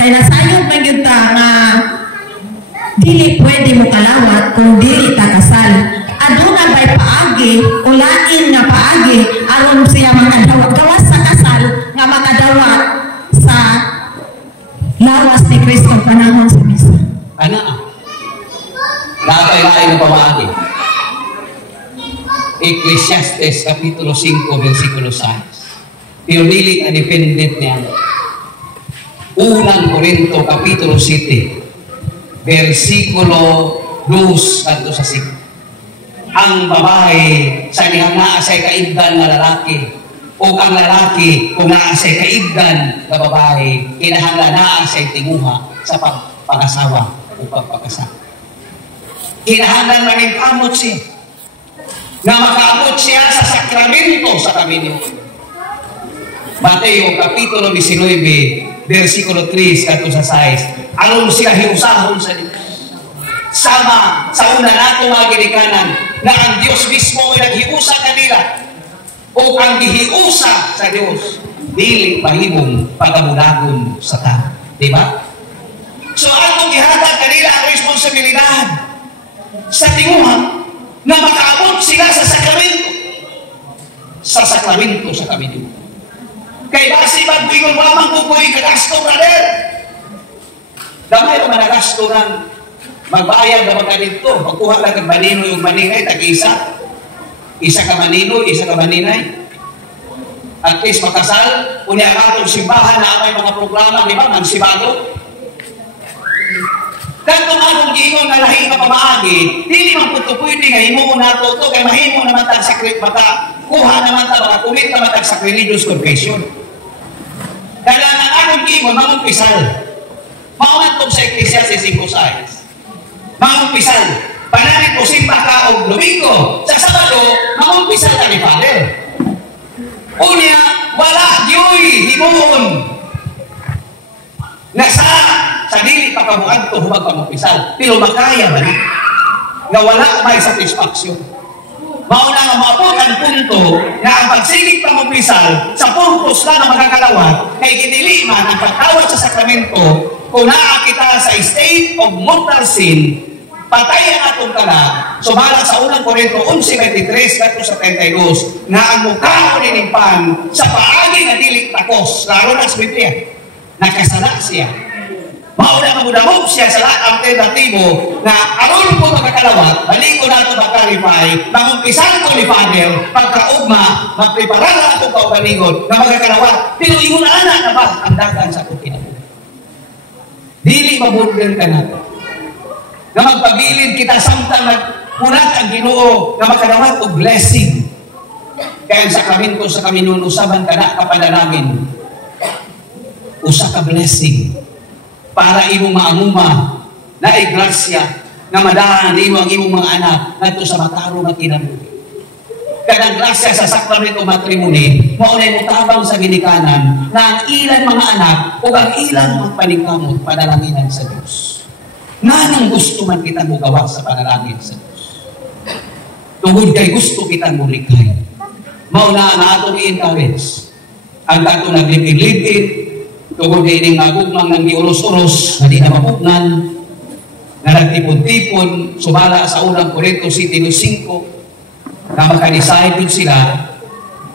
Kaya nasayod man yun ta nga dili pwede mo kalawat kung dili ta kasal. Aduna ba'y paagi o lain nga paagi aron siya makadawat gawas sa kasal nga makadawat sa lawas ni Kristo panahon sa misa. Lain na paagi. Ecclesiastes Kapitulo 5, versikulo 6. Pero dili na dependent niya. Unang Korinto Kapitulo 7, versikulo 2 kanto sa 5. Ang babae sa nihanga asay kaibdan na lalaki, o ang lalaki kung naasay kaibdan na babae, kinahanglan na asay tinguha sa pagpakasawa o pagpakasal. Kinahanglan maging kamot siya na makaabot siya sa sakramento sa Kamino. Mateo Kapitulo 19, versikulo 3 kanto sa 6. Aron sila hiusahon sa Diyos. Sama sa una nato mga ginikanan na ang Diyos mismo ay naghiusa kanila o ang gihiusa sa Diyos dili mahimong pagabulagon sa tao. Diba? So atong gihatag kanila ang responsibilidad sa tinguha na makaabot sila sa sakramento. Sa sakramento sa Kamino. Kay basi magbigon mo lamang kukuhin kagasto, brother. Damay naman nagasto ng magbayad na magkanito. Magkuha lang kang manino yung maninay, tag-isa. Isa ka manino, isa ka maninay. At least makasal, unya katong simbahan na may mga programa, di ba? Magsibado. Kantong akong giingon na lahi ka pamaagi, hindi man po ito pwede nga himo mo nato ito, kaya mahimo naman tag sakrit, kuha naman ta, kumit naman tag sacrilegious confession. Kaya ang akong giingon, mamumpisal. Maumantong sa Ecclesiastes 5:6. Mamumpisal. Panalit o simba ka o Domingo. Sa Sabado, mamumpisal ka ni Father. Unya, wala diyoy, himuon. Nasa dili pa kabuan to humag pamumpisal. Pero makaya ba na? Nga wala may satisfaction. Mauna nga maabot ang punto na ang pagsigig pamumpisal sa purpose lang na magakalawat kay kinili man ang pagtawad sa sakramento kung naa kita sa state of mortal sin, patayan atong kala. Sumala sa unang Korinto 11:23 kanto sa 32 na ang mukha ni Pan sa paagi nga dili takos, lalo na sa Biblia. Nakasala siya. Mauna magudamog siya sa lahat ang tentatibo na aron po magkakalawat, balik ko na ito mag-clarify, magumpisan ko ni Father, pagkaugma, magprepara na ito kaugalingon na magkakalawat. Pero ingon na na ba ang dagan sa kong kinabuhi? Dili maburden ka na. Na magpabilin kita samtang magpunat ang Ginoo na magkalawat o blessing. Kaya sa sakramento sa Kamino, usaban ka na kapanalangin. Usa ka blessing. Para imong maamuma na igrasya na madahan imo ang imong mga anak ngadto sa mataro nga kinabuhi. Kanang grasya sa sakramento matrimony mao na mutabang sa ginikanan na ang ilang mga anak ug ang ilang mga paningkamot panalanginan sa Dios. Nganong gusto man kita mo gawa sa panalangin sa Dios? Tungod kay gusto kita mo likhay. Mao na atong i-encourage ang kato naglipin-lipin tungkol kay ining nagugmang ng giuros-uros na di na mapugnan, na nagtipon-tipon, sumala sa unang Korinto 7:5, na makadecide sila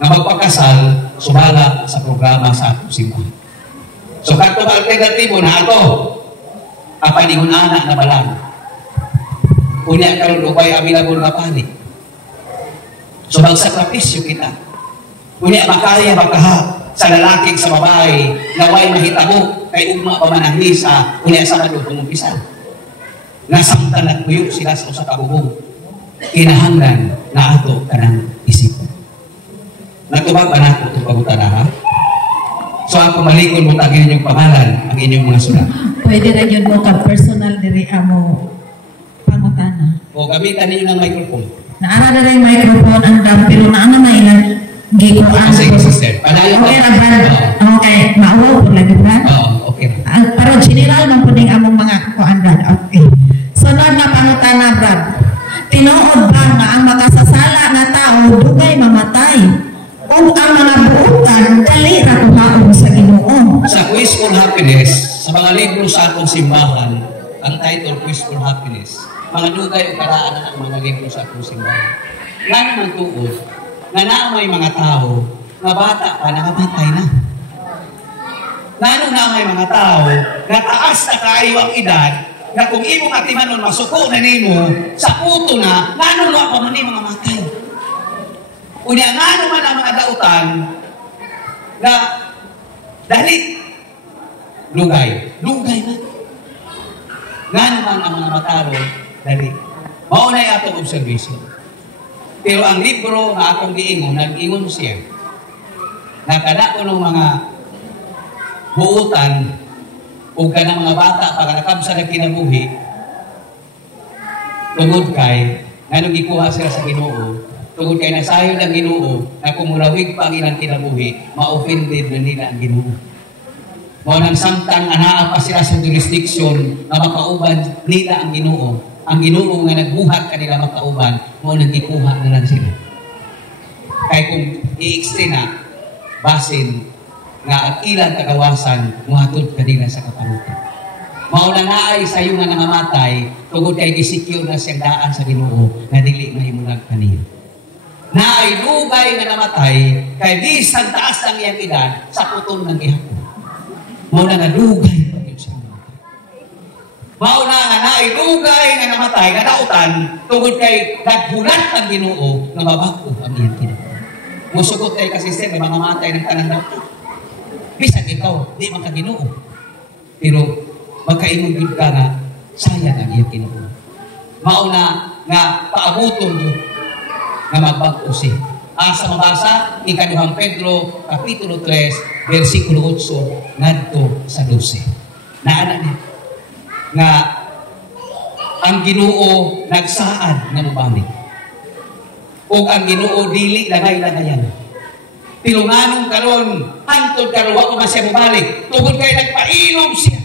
na magpakasal, sumala sa programa sa atong simbahan. So, katong alternatibo na ito, ang paningon anak na balang. Unya karon upay available na panig. So, magsakripisyo kita. Unya makaya makahap sa lalaki sa babae na way mahitabo kay ugma pa man ang misa unya sa madug pumumpisal. Nasamtan at tuyo sila sa usa ka bubong. Kinahanglan na ato kanang isipan. Natubag ba nato itong pagutana? So ako malikon mo tagin inyong pangalan ang inyong mga sulat. Pwede na yun mo ka-personal diri amo pangutana. O gamitan ninyo ng microphone. Naara na rin microphone ang pero naana na ilang gikuan. Sige, sister. Panayo okay na, Brad. Okay. Maawaw po lagi, Brad. Okay. Pero general man po din among mga kuan, Brad. Okay. Sunod na pangutana, Brad. Tinuod ba nga ang makasasala na tao dugay mamatay? Kung ang mga buutan, dali ra kuhaon sa Ginoo. Sa Quiz for Happiness, sa mga mga libro sa akong simbahan, ang title, Quest for Happiness. Mga dugay o karaan ng mga libro sa akong simbahan. Nga naman tuod, nga na may mga tao, nga bata pa, nakabatay na. Nga na may mga tao, nga taas na kaayo ang edad, na kung imo katimanon masuko na nimo, sa puto na, nga nung pa man mga matay. Unya nga naman ang mga dautan, na dahil lugay na. Nga naman ang mga mataro, dali. Maunay atong observation. Pero ang libro na akong giingon, nag-ingon siya, na kada ko ng mga buutan, o ka ng mga bata, pagkakabsa na kinabuhi, tungod kay, nga nung ikuha sila sa Ginoo, tungod kay nasayod ang Ginoo, na kumurawig pa ang ilang kinabuhi, ma-offended na nila ang Ginoo. Mao nang samtang anaa pa sila sa jurisdiction na makauban nila ang Ginoo. Ang Ginoo nga nagbuhat kanila makauban, mao nang gikuha na lang sila. Kay kung i-extend na, basin nga ang ilang kagawasan muhatod kanila sa kapanutan. Mao na naay sayo nga nangamatay, tungod kay gisecure na siyang daan sa Ginoo na dili mahimulag kanila. Naay lugay nga namatay, kay bisan taas ang iyang edad sa putol ng gihapon. Mao na nga lugay pa yun siya namatay. Mao na nga nailugay nga namatay, nga nautan, tungod kay naghulat ang Ginoo nga mabako ang iyang kinabuhi. Musugot tayo kasi sir, nga mamatay ng tanang dautan. Bisan ikaw, di man ka Ginoo. Pero magkaingon gid ka nga, sayang ang iyang kinabuhi. Mao na nga paabuton yun, nga magbag-o siya. Sa mabasa, ikaduhang Pedro, Kapitulo 3, versikulo 8, ngadto sa 12. Naana niya, nga ang Ginoo nagsaad na mabalik. O ang Ginoo dili lagay-lagayan. Pero nganong karon, hantod karon, wako man siya mabalik. Tungod kay nagpainom siya.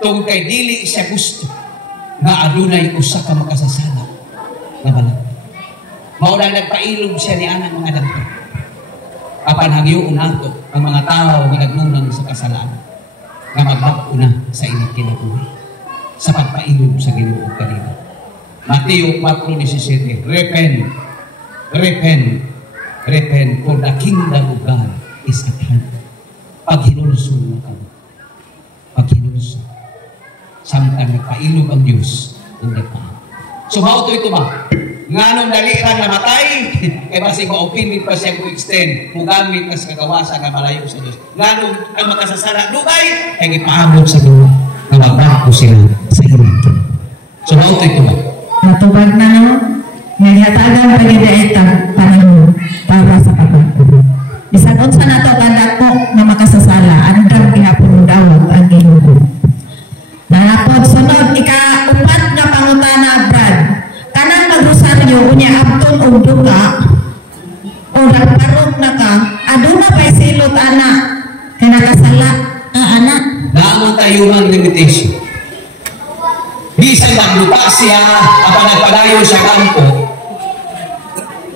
Tungod kay dili siya gusto nga adunay usa ka makasasala na balag. Mao na nagpailog siya ni anang mga dagko. Apan hangyoon nato ang mga tao nga nagnunang sa kasalanan nga magbag-o na sa ilang kinabuhi sa pagpailog sa Ginoo kanila. Mateo 4:17, repent, for the kingdom of God is at hand. Paghinulsol na kami. Paghinulsol. Samtang nagpailog ang Diyos kung nagpailog. So, mauto ito ba? Nga nung dali lang namatay, kaya basi ma-opinit pa siya kung extend, mugamit na sa kagawasan na malayo sa Diyos. Nga nung ang makasasala, lugay, kaya ipaabot sa Diyos na magbako sila sa ilang. So, mauto ito ba? Natubag na ngayatagan pa nila itang panahon para sa pagbago. Bisan unsa nato ganda po na makasasala, andang gihapon dawat ang Ginoo. Nanapod sunod, ika-upat na pangutana, Brad. Kanang magrosaryo, unya abton o duka, o nagparok na ka, aduna pa'y silot, anak, kaya nakasala, anak. Naamon tayo ang limitation. Bisan maglupa siya, apa nagpadayo sa kampo,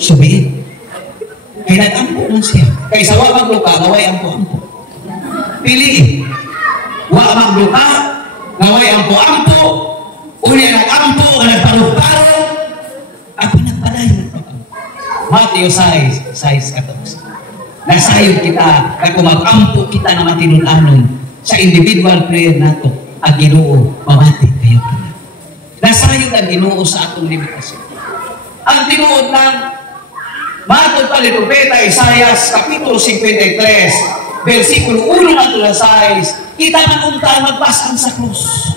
subiin. Kaya nag-ampo lang siya. Kaya sa wa maglupa, naway ampo-ampo. Piliin. Wa maglupa, naway ampo-ampo, unya nag-ampo, nagparok-parok, apa nagpadayo. Mateo 6:14. Nasayod kita, kaya kung mag-ampo kita na matinunanon sa individual prayer nato, ang Ginoo, mamati kayo kita. Nasayod ang Ginoo sa atong limitasyon. Ang tinuod lang, matod pa ni Propeta Isaias, Kapitulo 53, versikulo 1 at 6, kita manunta ang magpasang sa krus.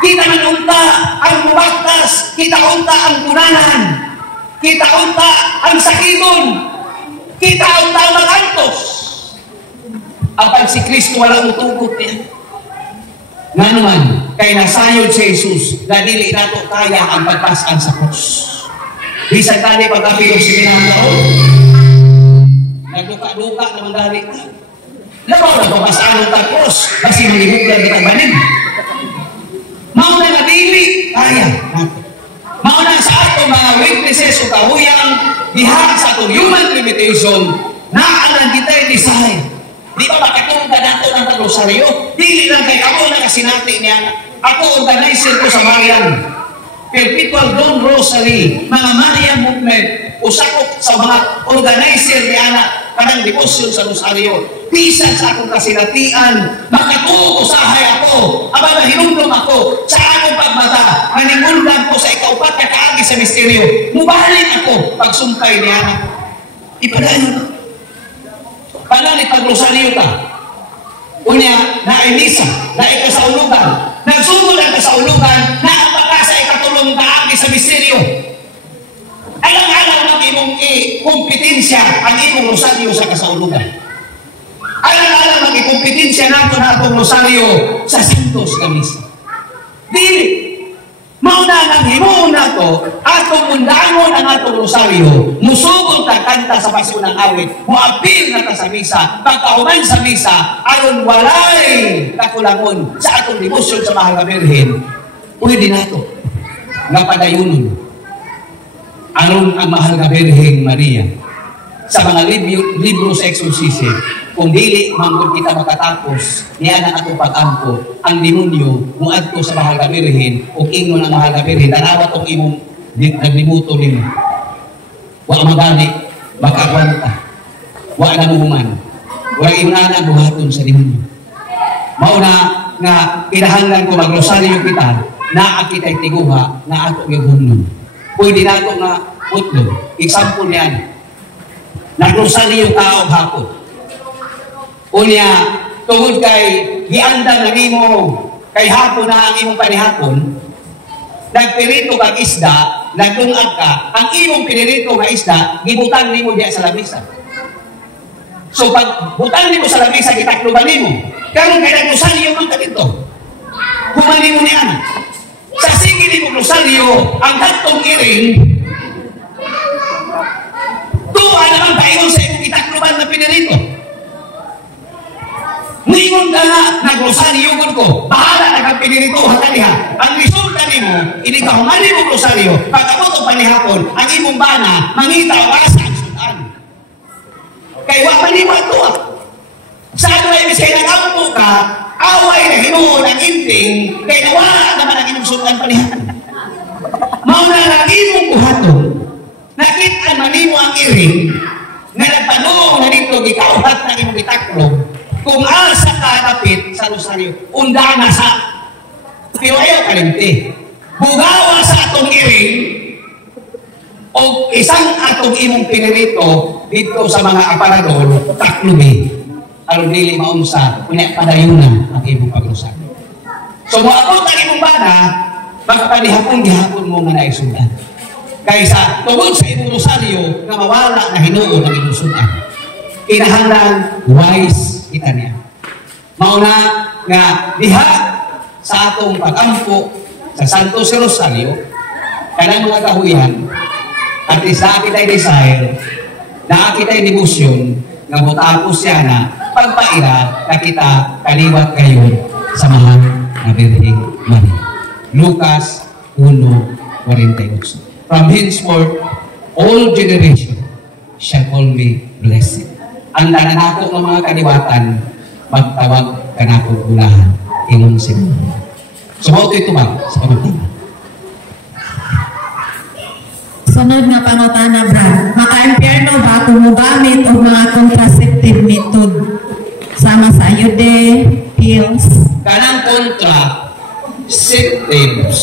Kita manunta ang mubaktas, kita unta ang kunanan, kita unta ang sakidon, kita unta ang magantos. Apag si Kristo wala utugot niya. Nga naman, kay nasayod si Jesus, na dili nato kaya ang pagpasaan sa krus. Bisan dali pag-apilog si Pinangalaon, nagduka-duka naman dali. Labaw na papasaan ng krus, kasi manghihuglan kita banin. Mauna na dili kaya nato. Mauna sa ato mga weaknesses o kahuyang diha sa atong human limitation, naalang kita'y design Di ba makatulong ka nato ng pagrosaryo? Dili lang kay ako na kasinati niya. Ako organizer ko sa Marian. Perpetual Dawn Rosary, mga Marian Movement, usakop sa mga organizer ni Ana, kanang devotion sa Rosaryo. Bisan sa akong kasinatian, makatuusahay ako, aba na hinumdum ako, sa akong pagmata, manimundan ko sa ikaupat na kaagi sa misteryo. Mubalik ako pagsumpay ni Ana. Ipadayon. Panalit pag-Rosaryo ka. Unya, naimisa, naikasaulugan, nagsugod ang kasaulugan, naapaka sa ikatulong kaagi sa misteryo. Alang-alang ng imong kompetensya ang imong Rosaryo sa kasaulugan. Alang-alang ng kompetensya nato na atong Rosaryo sa Santos Kamisa. Dili. Mauna nang himuon nato, atong mundangon ang atong Rosaryo, musugod ta kanta sa pasunang awit, muapil na ta sa misa, pagkahuman sa misa, aron walay kakulangon sa atong devotion sa Mahal na Birhen, pwede nato nga padayunon aron ang Mahal na Birhen Maria sa mga libro sa exorcism. Kung dili manggod kita makatapos niya na atong pag-ampo, ang demonyo muadto sa Mahal na Birhen o ingnon ang Mahal na Birhen, nanawat ang imong naglimuto nimo. Wa magani, makakwanta, wa na muhuman, wa imana buhaton sa demonyo. Mauna nga kinahanglan ko mag-rosaryo kita, naa kita'y tiguha, na ato yung humnon. Pwede nato nga utlo. Example niyan, nag-rosaryo tao hapon. Unya, tungod kay giandang na nimo, kay hapon na ang imong panihapon, nagpirito kang isda, nagtungag ka, ang imong pinirito nga isda, gibutang nimo diya sa lamisa. So pag butang nimo sa lamisa, gitakluban nimo. Karon kay nag-rosaryo man ka dito. Humali mo niyan. Sa sige nimo rosaryo, ang datong iring, tuwa naman tayo sa imong gitakluban na pinirito. Ningon ka nga, nag-rosaryo ko, bahala na kang pinirito hataliha. Ang resulta nimo, hindi ka humali mo rosaryo, pagkabot o panihapon, ang imong bana, mangita o asa ang sudan. Kaya wak manima ito ah. Sa ano ay miskay nag-ampo ka, away na hinuon ang inting, kaya nawala naman ang imong sudan panihapon. Mauna na ang imong buhaton, nakita manimo ang iring, nga nagpanong na dito, gikauhat na imong itaklog, kung asa ka kapit sa rosaryo, undana sa pero ayaw kalimti. Bugawa sa atong iring o isang atong imong pinirito dito sa mga aparador, taklubi. Aron dili maunsa, kunya padayunan ang imong pagrosaryo. So moabot ang imong bana, magpanihapon-gihapon mo nga naisudan. Kaysa tungod sa imong rosaryo nga mawala na hinuon ang imong sudan. Kinahanglan wise kita niya. Mauna nga diha sa atong pag-ampo sa Santos Rosario, kanang mga kahuyan, at isa kita'y desire, na kita'y devotion, nga mutapos siya na pagpaira na kita kaliwat kayo sa Mahal na Birhen Maria. Lucas 1:48. From henceforth, all generation shall call me blessed. Ang nananako ng mga kaliwatan, magtawag ka na kong ulahan, ingon si Maria. Sumaw ito ba sa pamagtana? Sunod nga pangutana, Brad. Maka-impyerno ba kung mugamit o mga contraceptive method? Sama sa IUD, pills? Kanang contraceptives.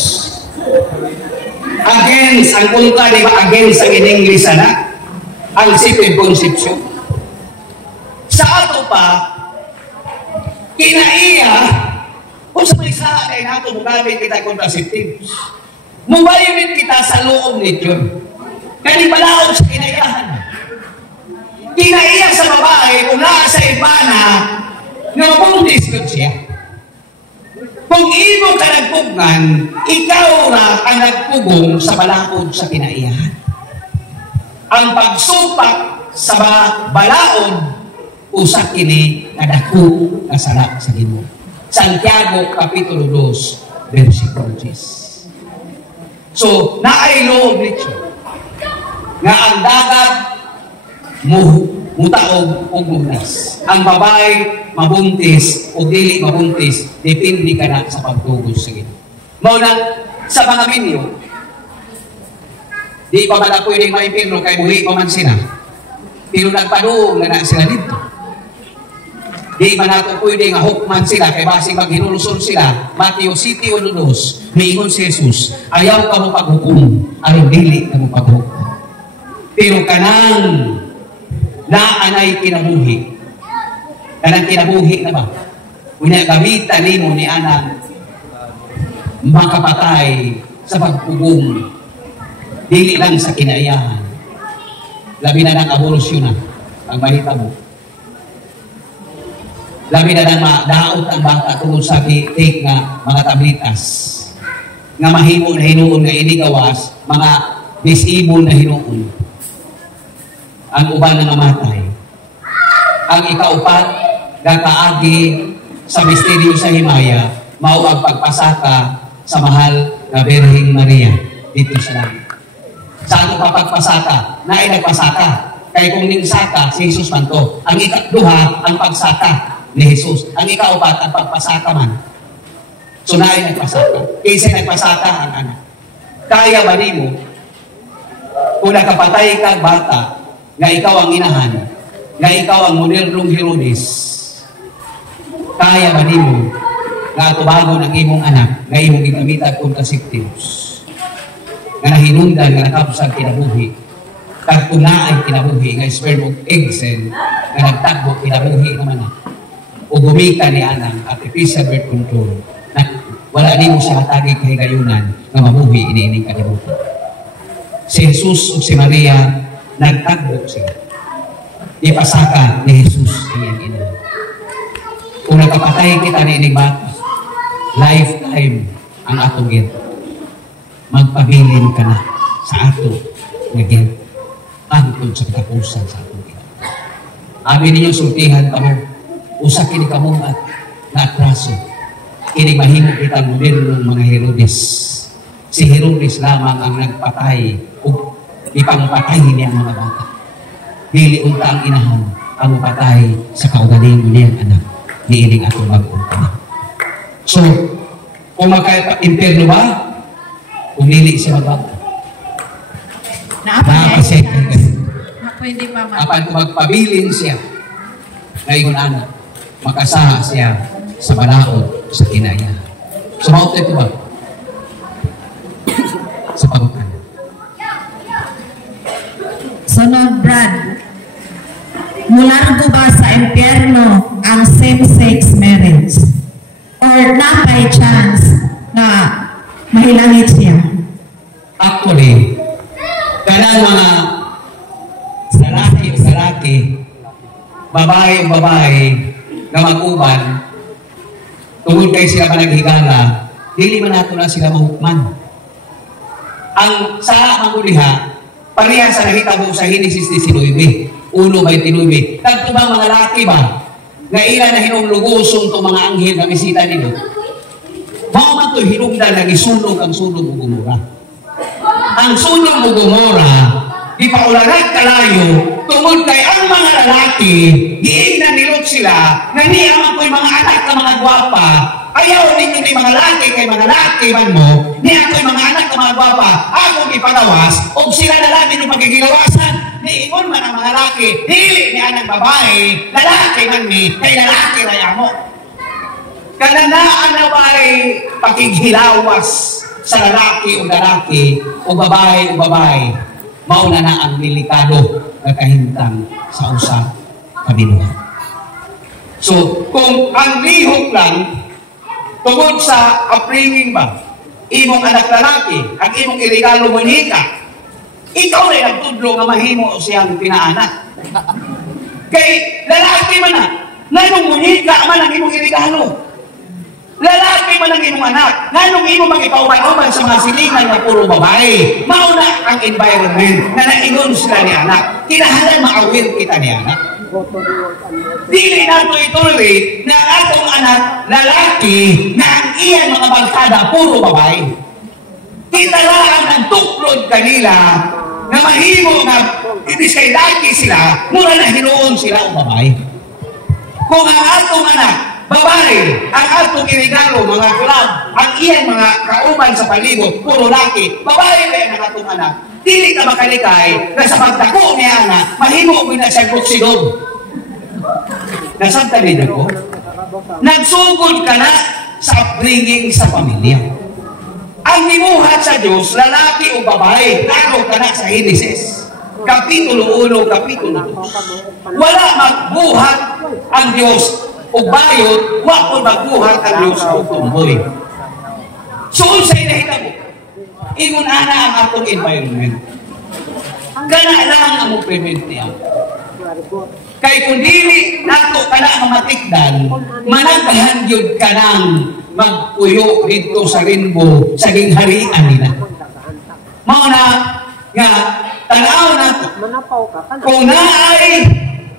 Against, ang kontra, di ba, against ang in-English na, ang septive conception. Sa ato pa, kinaiya, kung sa may saan ay nato mugamit kita contraceptives, mubayimit kita sa loob nito. Kanibalaon sa kinaiyahan. Kinaiya sa babae, kung nasa ibana, nga mabuntis ko siya. Kung imo ka nagpugnan, ikaw ra ang nagpugong sa balakod sa kinaiyahan. Ang pagsupak sa balaod, usak kini kadako kasala sa Ginoo. Santiago Kapitulo 2 versikulo 10. So, naay loob nito nga ang dagat mutaog o buntis. Ang babae mabuntis o dili mabuntis, depende ka na sa pagtugos sa Ginoo. Mao na sa mga minyo, di pa man pwedeng maimpirno kay buhi pa man sila. Pero nagpaduong na sila dito. Di man nato pwedeng hukman sila kay base maghinulusor sila. Mateo 7:1, miingon si Jesus, ayaw ka mo paghukom, aron dili ka mo paghukom. Pero kanang naanay kinabuhi. Kanang kinabuhi na ba? Unya gamitan nimo ni anang makapatay sa pagpugong. Dili lang sa kinaiyahan. Labi na ng abortion na ang mahita mo. Labi na ng daot ang bata tungkol sa take nga mga tablitas. Nga mahimo na hinuon nga inigawas, mga disable na hinuon. Ang uban na namatay. Ang ikaupat, gakaagi sa misteryo sa himaya, mao ang pagpasaka sa mahal na Birheng Maria dito sa langit. Sa ato pagpasaka, na nagpasaka. Kaya kung ningsaka, si Jesus man to. Ang ikatluha, ang pagsaka ni Jesus. Ang ikaupat, ang pagpasaka man. So na nagpasaka. Kasi nagpasaka ang anak. Kaya ba mo, kung nakapatay ka bata, nga ikaw ang inahan, nga ikaw ang modernong Herodes, kaya ba mo, nga tubago ng imong anak, nga imong ginamitag contraceptives, nga nahinundan, nga nakapos ang kinabuhi, kag kung na ay kinabuhi, nga sperm of egg cell, nga nagtagbo kinabuhi naman na, o gumika ni anang artificial birth control, na wala din mo siya hatagi kahigayunan, nga mabuhi iniining kalimutan. Si Jesus o si Maria, nagtagbo siya. Ipasaka ni Jesus iyang ina. Kung nakapatay kita ni ining bata, lifetime ang atong gito. Magpabilin ka na sa ato na gito. Pagkod sa katapusan sa atong gito. Amin ninyong sultihan ka mo, usa kini ka mo at naatraso. Kini mahimok kitang modernong mga Herodes. Si Herodes lamang ang nagpatay o ipangpatay niya ang mga bata. Dili unta ang inahan ang patay sa kaugaling niyang anak ni ining atong mag-ong anak. So, kung magka-imperno ba, kung dili siya magbata. Naapasek. Pwede pa man. Apan kung magpabilin siya, ngayon anak, makasaha siya sa balaod sa kinaya. So, maot ito ba? Sa pag-ukan. Sunod, Brad. Mulargo ba sa impyerno ang same-sex marriage? Or napay chance na mahilangit siya? Actually, kanang mga saraki, babae na mag-uban, tungkol kay sila panaghigala, dili man nato na sila mahukman. Ang sa manguliha, pareha sa nahitabo sa Genesis 19, 1:29. Nagtubang mga laki ba? Nga ilan na hinunglugusong itong mga anghel na bisita nila. Mao man ito'y hinungdan na isunog ang sunog o Gomora. Ang sunog o Gomora, di pa ulanag kalayo, tungod kay ang mga lalaki, giingnan nilot sila, na niyaman ko'y mga anak na mga gwapa, ayaw ninyo ni mga laki kay mga laki man mo, niya ko'y mga anak na mga gwapa, akong ipagawas, o sila na lang nyo magigilawasan, niingon man ang mga laki, dili ni anang babae, lalaki man ni, kay lalaki raya mo. Kananaan na ba'y pakighilawas sa lalaki, o babae, mauna na ang delikado na kahintang sa usap kabinuhan. So, kung ang lihok lang, tungod sa upbringing ba, imong anak lalaki, ang imong iregalo mo nika, ikaw rin nagtudlo nga mahimo siyang pinaanak. Kay lalaki man na, nanong munika man ang imong iregalo. Lalaki man ang imong anak, nanong imong mag-ipauban-uban sa mga silingan na puro babae. Mauna ang environment na naingon sila ni anak. Kinahalan maawin kita ni anak. Dili nato ituloy na atong anak lalaki na ang iyan mga barkada puro babae. Kita lang ang tuklod kanila na mahimo na Ibig kay laki sila, mura na hinuon sila o babae. Kung ang atong anak, babae, ang atong irigalo, mga kulab, ang iyan mga kauban sa palibot, puro laki, babae ba yan ang atong anak? Dili ka makalikay na sa pagdako niya anak, mahimo ko na siya gutsilog. Nasabta rin ako? Nagsugod ka na sa upbringing sa pamilya. Ang himuhat sa Diyos, lalaki o babae, lalo ka na sa Genesis. Kapitulo 1, Kapitulo 2. Wala magbuhat ang Diyos o bayot, wala magbuhat ang Diyos o tumboy. So, unsay nahita mo? Ingon ana ang atong environment. Gana lang ang prevent niya. Kay kung dili nato ka na matikdan, managdahan yun ka nang magpuyo dito sa rainbow, sa gingharian nila. Mauna nga, tanaw nato, kung naay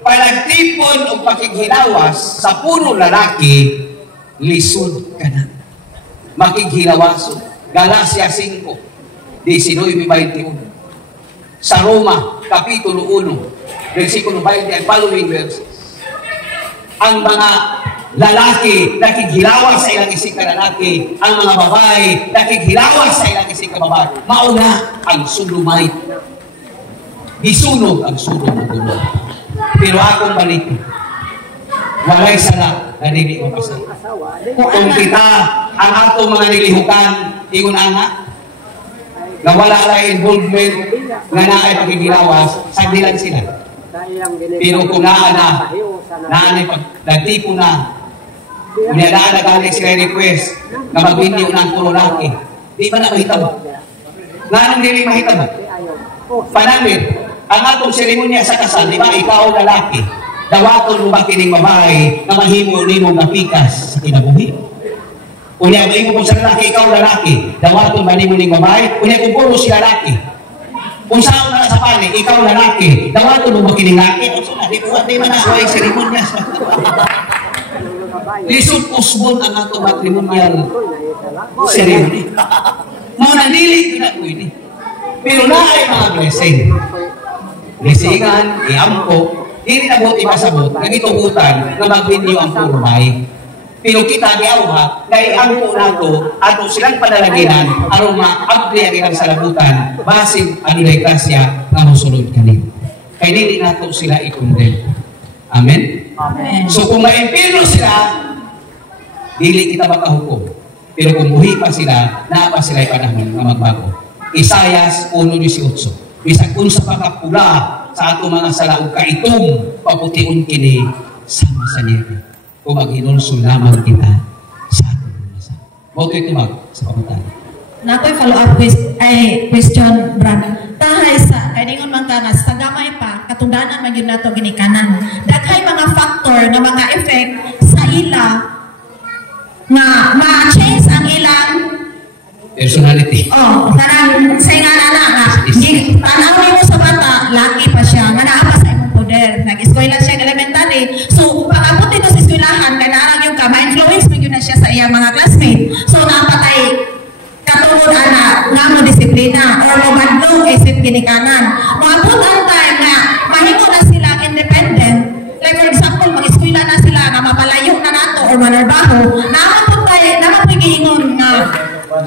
palagtipon o pakighilawas sa puno lalaki, lisod ka na. Makighilawaso. Galacia 5, 19-21. Sa Roma, Kapitulo 1, versikulo 20 and following verses. Ang mga lalaki nakighilawas sa ilang isig ka lalaki, ang mga babae nakighilawas sa ilang isig ka babae. Mauna ang sulumite. Isunog ang sunog ng gulo. Pero akong balik, walay sala na dili ko kasi. Kung kita ang atong mga nilihukan, ingon ana, na wala lang involvement nga naay pagkigilawas, sagdilan sila. Pero kung naana nagtipo na, niyadaan na galing sila request na magbinyo ng puro laki, di ba na mahitabo? Nga nang dili mahitabo? Panamit, ang atong seremonya sa kasal, di ba ikaw lalaki, dawaton mo ba kining babae na mahimo ni mong napikas sa kinabuhi? Unya, mahimo kung sa lalaki, ikaw lalaki, dawaton ba ni mo ning babae? Unya, kung puro si lalaki, kung saan na sa pali, ikaw lalaki, dawaton mo ba kining laki? Di ba na huwag seremonya sa lisod usbon ang atong matrimonial ceremony. Muna nili, na pwede. Pero na ay mga blessing. Blessingan, iampo, hindi na buti masabot, nagitugutan na magbinyo ang puro bahay. Pero kita di awha, kay ampo nato, ato silang padalaginan, aron maabli ang ilang salabutan, basig ano na ikrasya na musulod kanil. Kaya hindi nato sila ikundel. Amen? Amen. So kung ma-impirno sila, dili kita makahukom. Pero kung buhi pa sila, naapa sila ipanahon na magbago. Isayas 1:18. Bisag kung sa pagkapula sa ato mga salaog kaitom, paputiun kini sama sa niya. Kung maghinulso lamang kita sa ato mga sa. Mauto ito sa pamutay. Na ako'y follow-up question, Brad. Tahay sa, kaya ningon man ka nga, sa gamay pa, katundanan man yun nato ginikanan. Daghay mga factor na mga effect sa ila nga ma-change ang ilang personality. Oh, tarang sa inanana nga, tanaw mo sa bata, laki pa siya, nga naapa sa imong poder. Nag-eskwela siya elementary. So, pag-abot ito sa eskwelahan, kaya naarang yung ka, ma-influence mo yun na siya sa iyang mga classmate. So, napatay katulad ana nga mo disiplina or magadlong isip ginikanan. Maabot ang time na mahimo na sila independent. Like for example, mag-eskwela na sila nga mapalayo na nato or manarbaho. Naman po giingon nga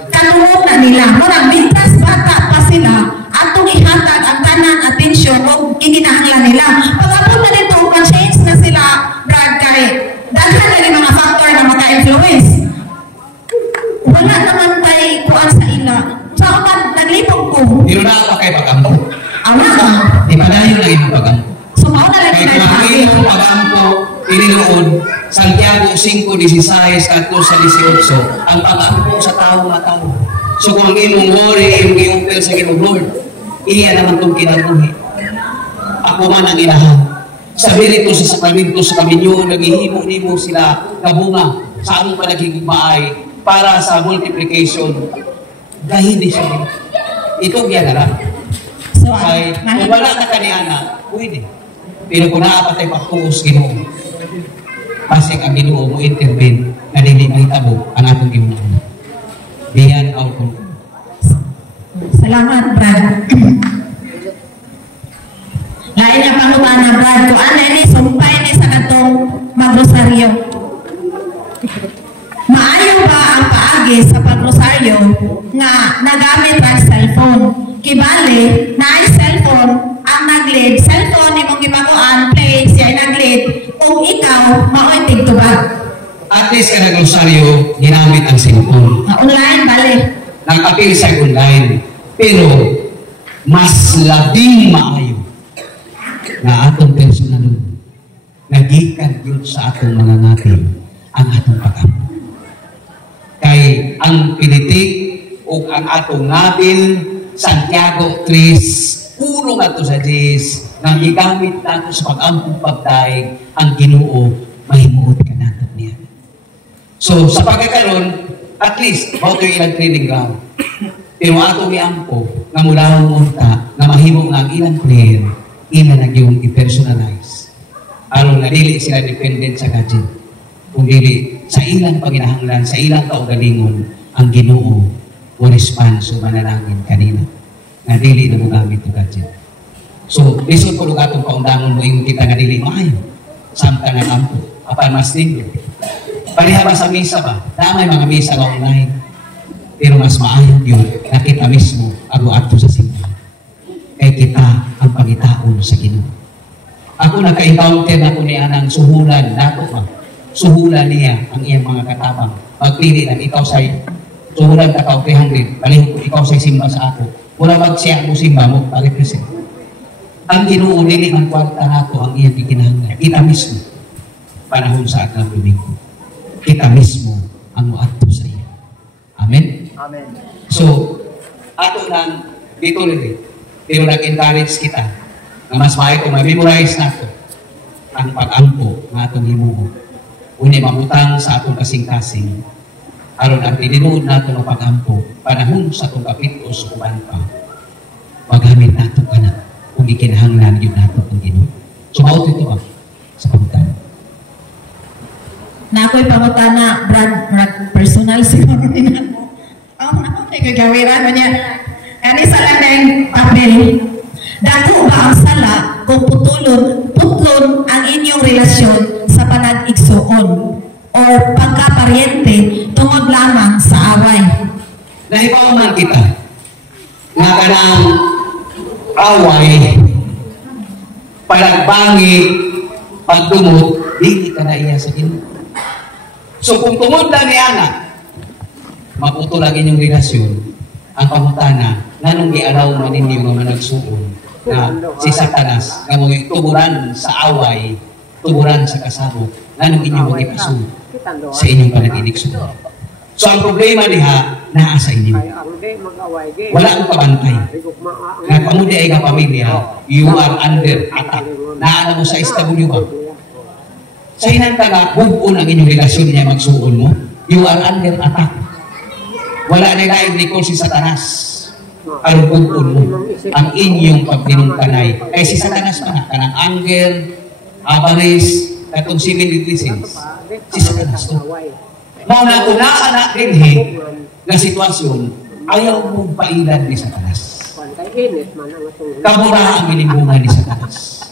kanunod na nila. Murag mintas bata pa sila atong ihatag ang tanan atensyon o iginahanglan nila. Pag-abot na dito, ma-change na sila, Brad, kay daghan na mga factor na maka-influence. Wala naman tayo kuan sa ila. Sa uman, naglipog ko. Pero na pa kay pagampo. Ama ka. Di ba na yun ang ibang pagampo? So, mauna lang Kaya na kung ang ibang pagampo, iniluon, Santiago 5:16 kadto sa 18, ang pagampo sa tao na tao. So kung ang imong worry, yung i-offer sa Ginoo Lord, iya naman itong kinabuhi. Ako man ang inahan. Sabi rito sa sakramento sa kaminyo, naghihimo-himo sila kabunga sa among panagigmaay para sa multiplication. Dahil di siya. Ito yan na lang. So, Ay, kung wala na kaniyana, pwede. Pero kung naapatay pagpuos Ginoo, pasig ang Ginoo mo intervene na dili mahitabo ang atong Ginoo. Beyond our control. Salamat, Brad. nagkuan ni sumpay ni sa katong magrosaryo. Maayo ba ang paagi sa pagrosaryo nga nagamit ang cellphone? Kibali, na ay cellphone ang nag-lead. Cellphone ni mong gipakuan, play, siya nag-lead. Kung ikaw, mao'y tigtubag. At least ka nag-rosaryo, ginamit ang cellphone. Online, bali. Nag-appeal sa online. Pero, mas labing maayo na atong personal nagikan yun sa atong mga natin ang atong pag-ampo. Kay ang pinitik o ang atong nabil Santiago 3, puro nga to sa Diyos na gigamit nato sa pag-ampong pagdaig ang Ginoo mahimuot ka nato niya. So, sa pagkakaroon, at least, bao ito ilang training ground. Pero atong iampo, nga mula munta, na mahimo nga ang ilang player, ina na yung i-personalize. Aron na dili sila dependent sa gadget. Kung dili, sa ilang panginahanglan, sa ilang kaugalingon, ang Ginoo o response o manalangin kanina. Na dili na mo gamit yung gadget. So, listen po lugatong kaundangon mo yung kita nga dili maayo. Samta na ampo. Apan mas tingin. Pariha ba sa misa ba? Damay mga misa nga online. Pero mas maayon yun na kita mismo ato sa simbahan. Kaya kita ang pangitaon sa Ginoo. Ako nagka-encounter na ko niya ng suhulan. Nato ba? Suhulan niya ang iyang mga katabang. Magpili lang ikaw sa suhulan ka kao 300. Palihog ko ikaw sa simba sa ako. Mula magsiya mo simba mo, palipresent. Ang Ginoo nili ang kwarta nato ang iyang ikinahanglan. Kita mismo. Panahon sa atang Domingo. Kita mismo ang muadto sa iyo. Amen? Amen. So, ato lang, dito rin. Pero nag-encourage kita na mas maayo kung ma-memorize nato ang pag-ampo na atong himuho. Uni mamutang sa atong kasing-kasing aron ang tinuod nato ng pag-ampo panahon sa atong kapitos uban pa. Magamit nato ka na kung ikinahanglan yun nato ang Ginoo. So, mauto ito ba sa pagutana? Na ako'y pangutana, Brad, personal siguro niya. Ako may gagawiran mo niya. Yan isa lang na yung papel. Dako ba ang sala kung putlon ang inyong relasyon sa panag-igsuon o pagkaparyente tungod lamang sa away? Nahibaw man kita nga kanang away, palagbangi, pagdumot, di ka na iya sa Ginoo. So kung tungod na ni anak, maputo lagi yung relasyon, ang pangutana, nanong gialaw man ninyo mga nagsuon na si Satanas, nga mo tuburan sa away, tuburan sa kasabot, nanong inyong magipasun sa inyong panaginig-suon. So ang problema diha, naa sa inyo. Wala akong kabantay. Nga pamudi ay nga pamilya, you are under attack. Naana mo sa SW ba? Sa hinang taga, bubuon ang inyong relasyon niya magsuon mo. You are under attack. Wala na laing recall si Satanas. Alam bubuon mo ang inyong pagdinungkanay. Kaya si Satanas pa na, kanang anger, avarice, katong civil license. Si Satanas to. Mga natunaan na din na sitwasyon, ayaw mong pailan ni Satanas. Kabura ang inimbungan ni Satanas.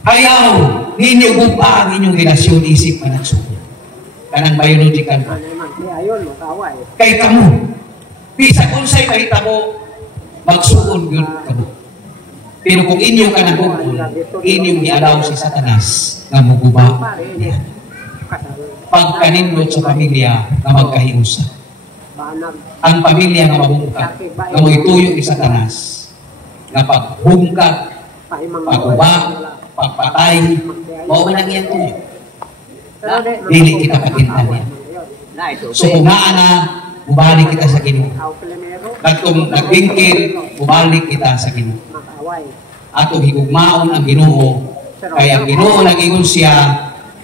Ayaw, ninyo gupa ang inyong relasyon, isip, managsuko. Kanang biological pa. Kay kamo, bisa kung sa'y kahita mo, magsuon yun kamo. Pero kung inyo ka nagugul, inyong ialaw si Satanas na muguba niya. Pagkanindot sa pamilya na magkahiusa. Ang pamilya na mabungkat, na may tuyo ni Satanas, na pagbungkat, pagguba, pagpatay, mao man ang iyang tuyo. Dili kita patintan niya. So kung naa na, bubalik kita sa Ginoo. Nagbingkil, bubalik kita sa Ginoo. Atong higugmaon ang Ginoo, kaya ang Ginoo nag-ingon siya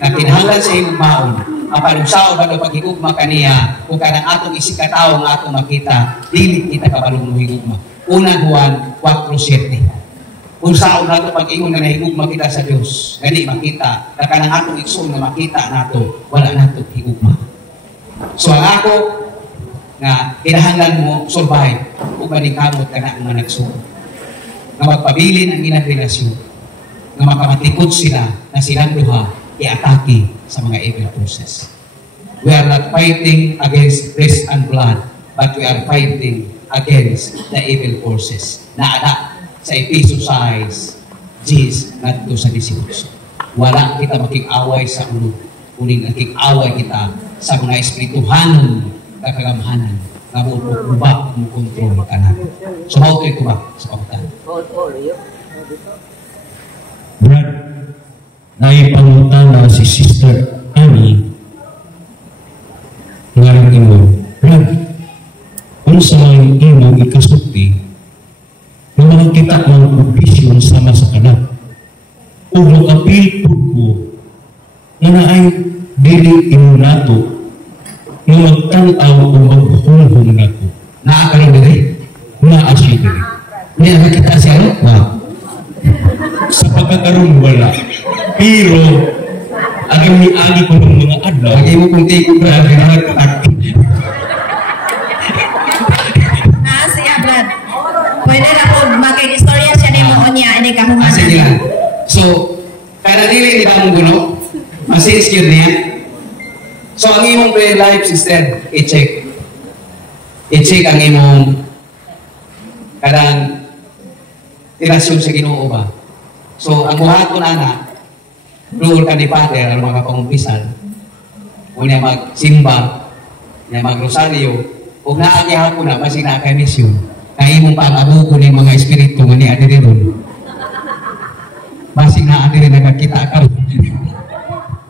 na kinahanglan sa higugmaon. Ang panugsaw ba ng paghigugma kaniya, kung kanang atong isikataw nga atong makita, dili kita kabalong mo higugma. Unang Juan 4:7. Kung saan nato pag-ingon na nahigugma kita sa Diyos, gani makita, na kanang atong igsoon na makita nato, wala nato higugma. So ang ako, nga kinahanglan mo, survive, kung manikamot ka na ang mga nagsuon. Na magpabilin ang ilang relasyon. nga makamatikod sila na silang duha i-atake sa mga evil forces. We are not fighting against flesh and blood, but we are fighting against the evil forces na anak sa Efeso 6, Gs, ngadto sa 18. Wala kita makik-away sa ulo, kuning nakik-away kita sa mga espirituhanon kagamhanan nga mo kontrol ka na. So, mautoy ko ba sa pagkatan? Brad, naipangutana si Sister Annie nga imo, Brad, kung sa mga imo ikasulti, na makakita ng obisyon sama sa kanak, o mag-apil po ko na naay dili imo nato na magtanaw o maghulhong nato. Naakaroon diri? Naasya diri. Hindi nakakita siya, no? Wow. Sa pagkakaroon wala. Pero, agam ni agi ko ng mga adlaw, Lagi mo kung take ko na ginagatak. Siya, Brad. Pwede na po makikistorya siya ni mo niya, ini kahumanan. Sige lang. So, kada dili di ba mong gulo? Masis yun niya. So, ang imong prayer life, sister, i-check. I-check ang imong kadang relasyon sa Ginoo ba. So, ang buhaton ana, rule ka ni Father, ang mga pangumpisan, o niya magsimba, niya magrosaryo, o naagyahan ko na, basi na kay misyon, na imong pang-abuko ng mga espiritu nga ni Adiridon. Basi na Adiridon nagkakita ka.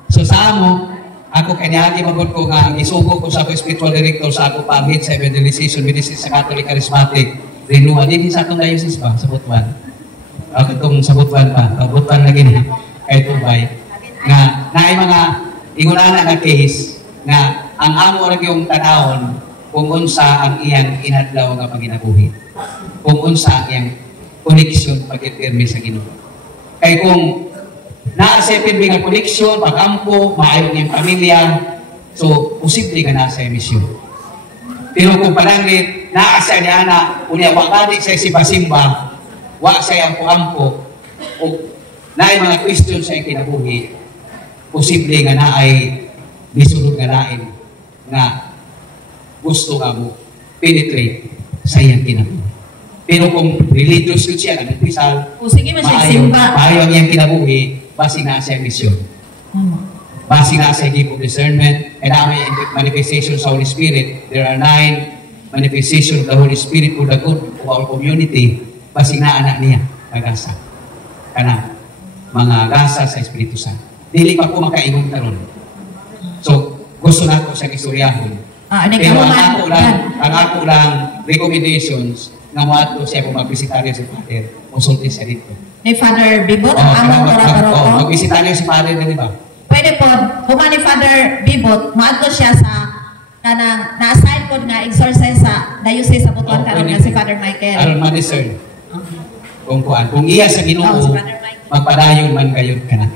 So, sa amo, ako kanyagi magod ko nga isugo ko sa ako spiritual director sa ako pamit sa evangelization ministry sa Catholic Charismatic Renua din sa atong diocese pa sa Butuan. Ako itong sa Butuan pa, Butuan lagi ni kay Tubay nga naay mga ingunana nga case nga ang amo ra yung tanawon kung unsa ang iyang inadlaw nga paginabuhi. Kung unsa ang iyang connection pagipirmi sa Ginoo. Kay kung naasepin nga koneksyon, pag-ampo, maayon niyang pamilya, so, posible ka nasa emisyon. Pero kung palangit, naasa niya na, unya, wakalik sa simba-simba, wak sa ampo-ampo, o naay mga question sa kinabuhi, posible nga naay bisulog nga nain, nga gusto nga mo penetrate sa iyang kinabuhi. Pero kung religious yun siya, nagpisal, O sige, masigsimba. maayon niyang kinabuhi, basi na sa mission. Basi na sa gift of discernment, and may manifestation sa Holy Spirit. There are 9 manifestations of the Holy Spirit for the good of our community. Basi na anak niya, nagasa. Kana, mga gasa sa Espiritu Santo. Dili pa po makaingon karon. So, gusto na ko sa istoryahon. Pero ang ako lang recommendations nga mo ato siya kung magbisitaryo si Father, consulti siya dito. Ni Father Bibot, among Toraparo. Magbisitaryo si Father na, di ba? Pwede po, kuma ni Father Bibot, maato siya sa kanang na-assign ko nga exorcise sa diocese sa Butuan karon nga si Father Michael. Aron ma-discern. Kung kuan, kung iya sa Ginoo, si Father Michael. magpadayon man kayo ka na.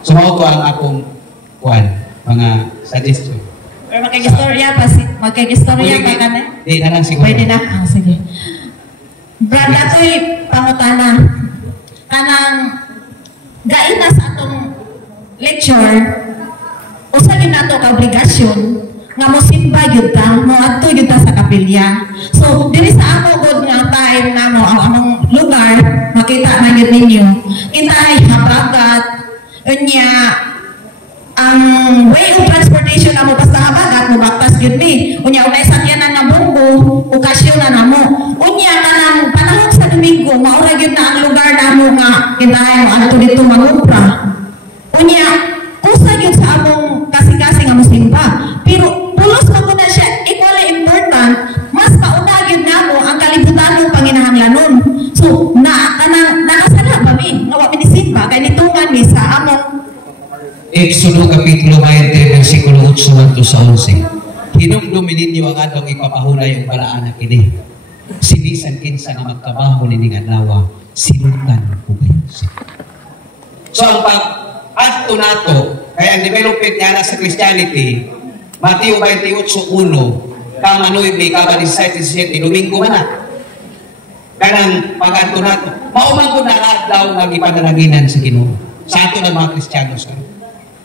So, mao to ang akong kuan, mga suggestion. Pero magkikistorya pa ka na? Di na lang siguro. Pwede na? Sige. Brad, ato'y pangutana. Kanang gain na sa atong lecture, usa yun nato ka obligasyon nga mo simba yun ta, mo ato yun ta sa kapilya. So, diri sa ako good nga time na mo, ang among lugar, makita na yun ninyo. Inay, habagat, unya, ang way of transportation na mo basta habagat, mo baktas yun ni. Unya, unay sakyanan nga bunggo, okasyon na mo. Unya, kanang panahon sa Domingo, maura yun na ang lugar na mo nga, inay mo, ato dito manupra. Unya, kusa yun sa among kasing-kasing nga musimba. Pero, pulos na mo na siya, equally important, mas mauna yun na mo ang kalibutan ng Panginahanglanon. So, nakasala ba mi? Nga wapin isimba, kaya nitungan mi sa among Exodo Kapitulo 20, versikulo 8 hangtod sa 11. Hinumdumin ninyo ang atong ipapahunay ang balaan na kini. Sinisan kinsa na magtrabaho ni ning adlaw, sinutan ko kayo. So ang pag-adto nato, kaya ang development niya na sa Christianity, Mateo 28:1, kama 9, kama 17, Domingo man na. Kanang pag-adto nato. Mauman ko na adlaw nga gipanalaginan sa Ginoo. Sa ato ng mga Kristiyano sa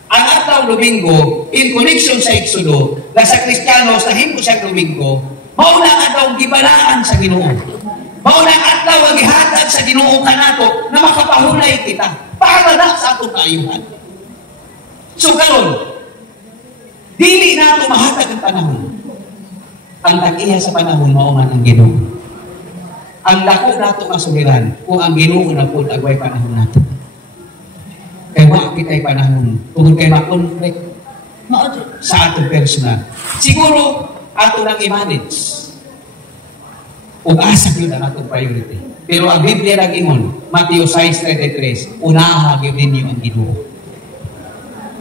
ang adlaw Domingo, in connection sa Exodo, na sa Kristiyano sa himo siyang Domingo, mauna adlaw gibalaan sa Ginoo. Mauna adlaw ang gihatag sa Ginoo kanato na makapahulay kita para na sa atong kaayuhan. So karon, dili nato mahatag ang panahon. Ang tag-iya sa panahon mauman ang Ginoo. Ang dako nato masuliran kung ang Ginoo na pud agway panahon nato. Kaya wa kita'y panahon tungkol kay ma-conflict sa atong personal. Siguro, ato nang i-manage. Kung asa yun ang atong priority. Pero ang Biblia nag-ingon, Matthew 6:33, unaha yun ninyo ang Ginoo.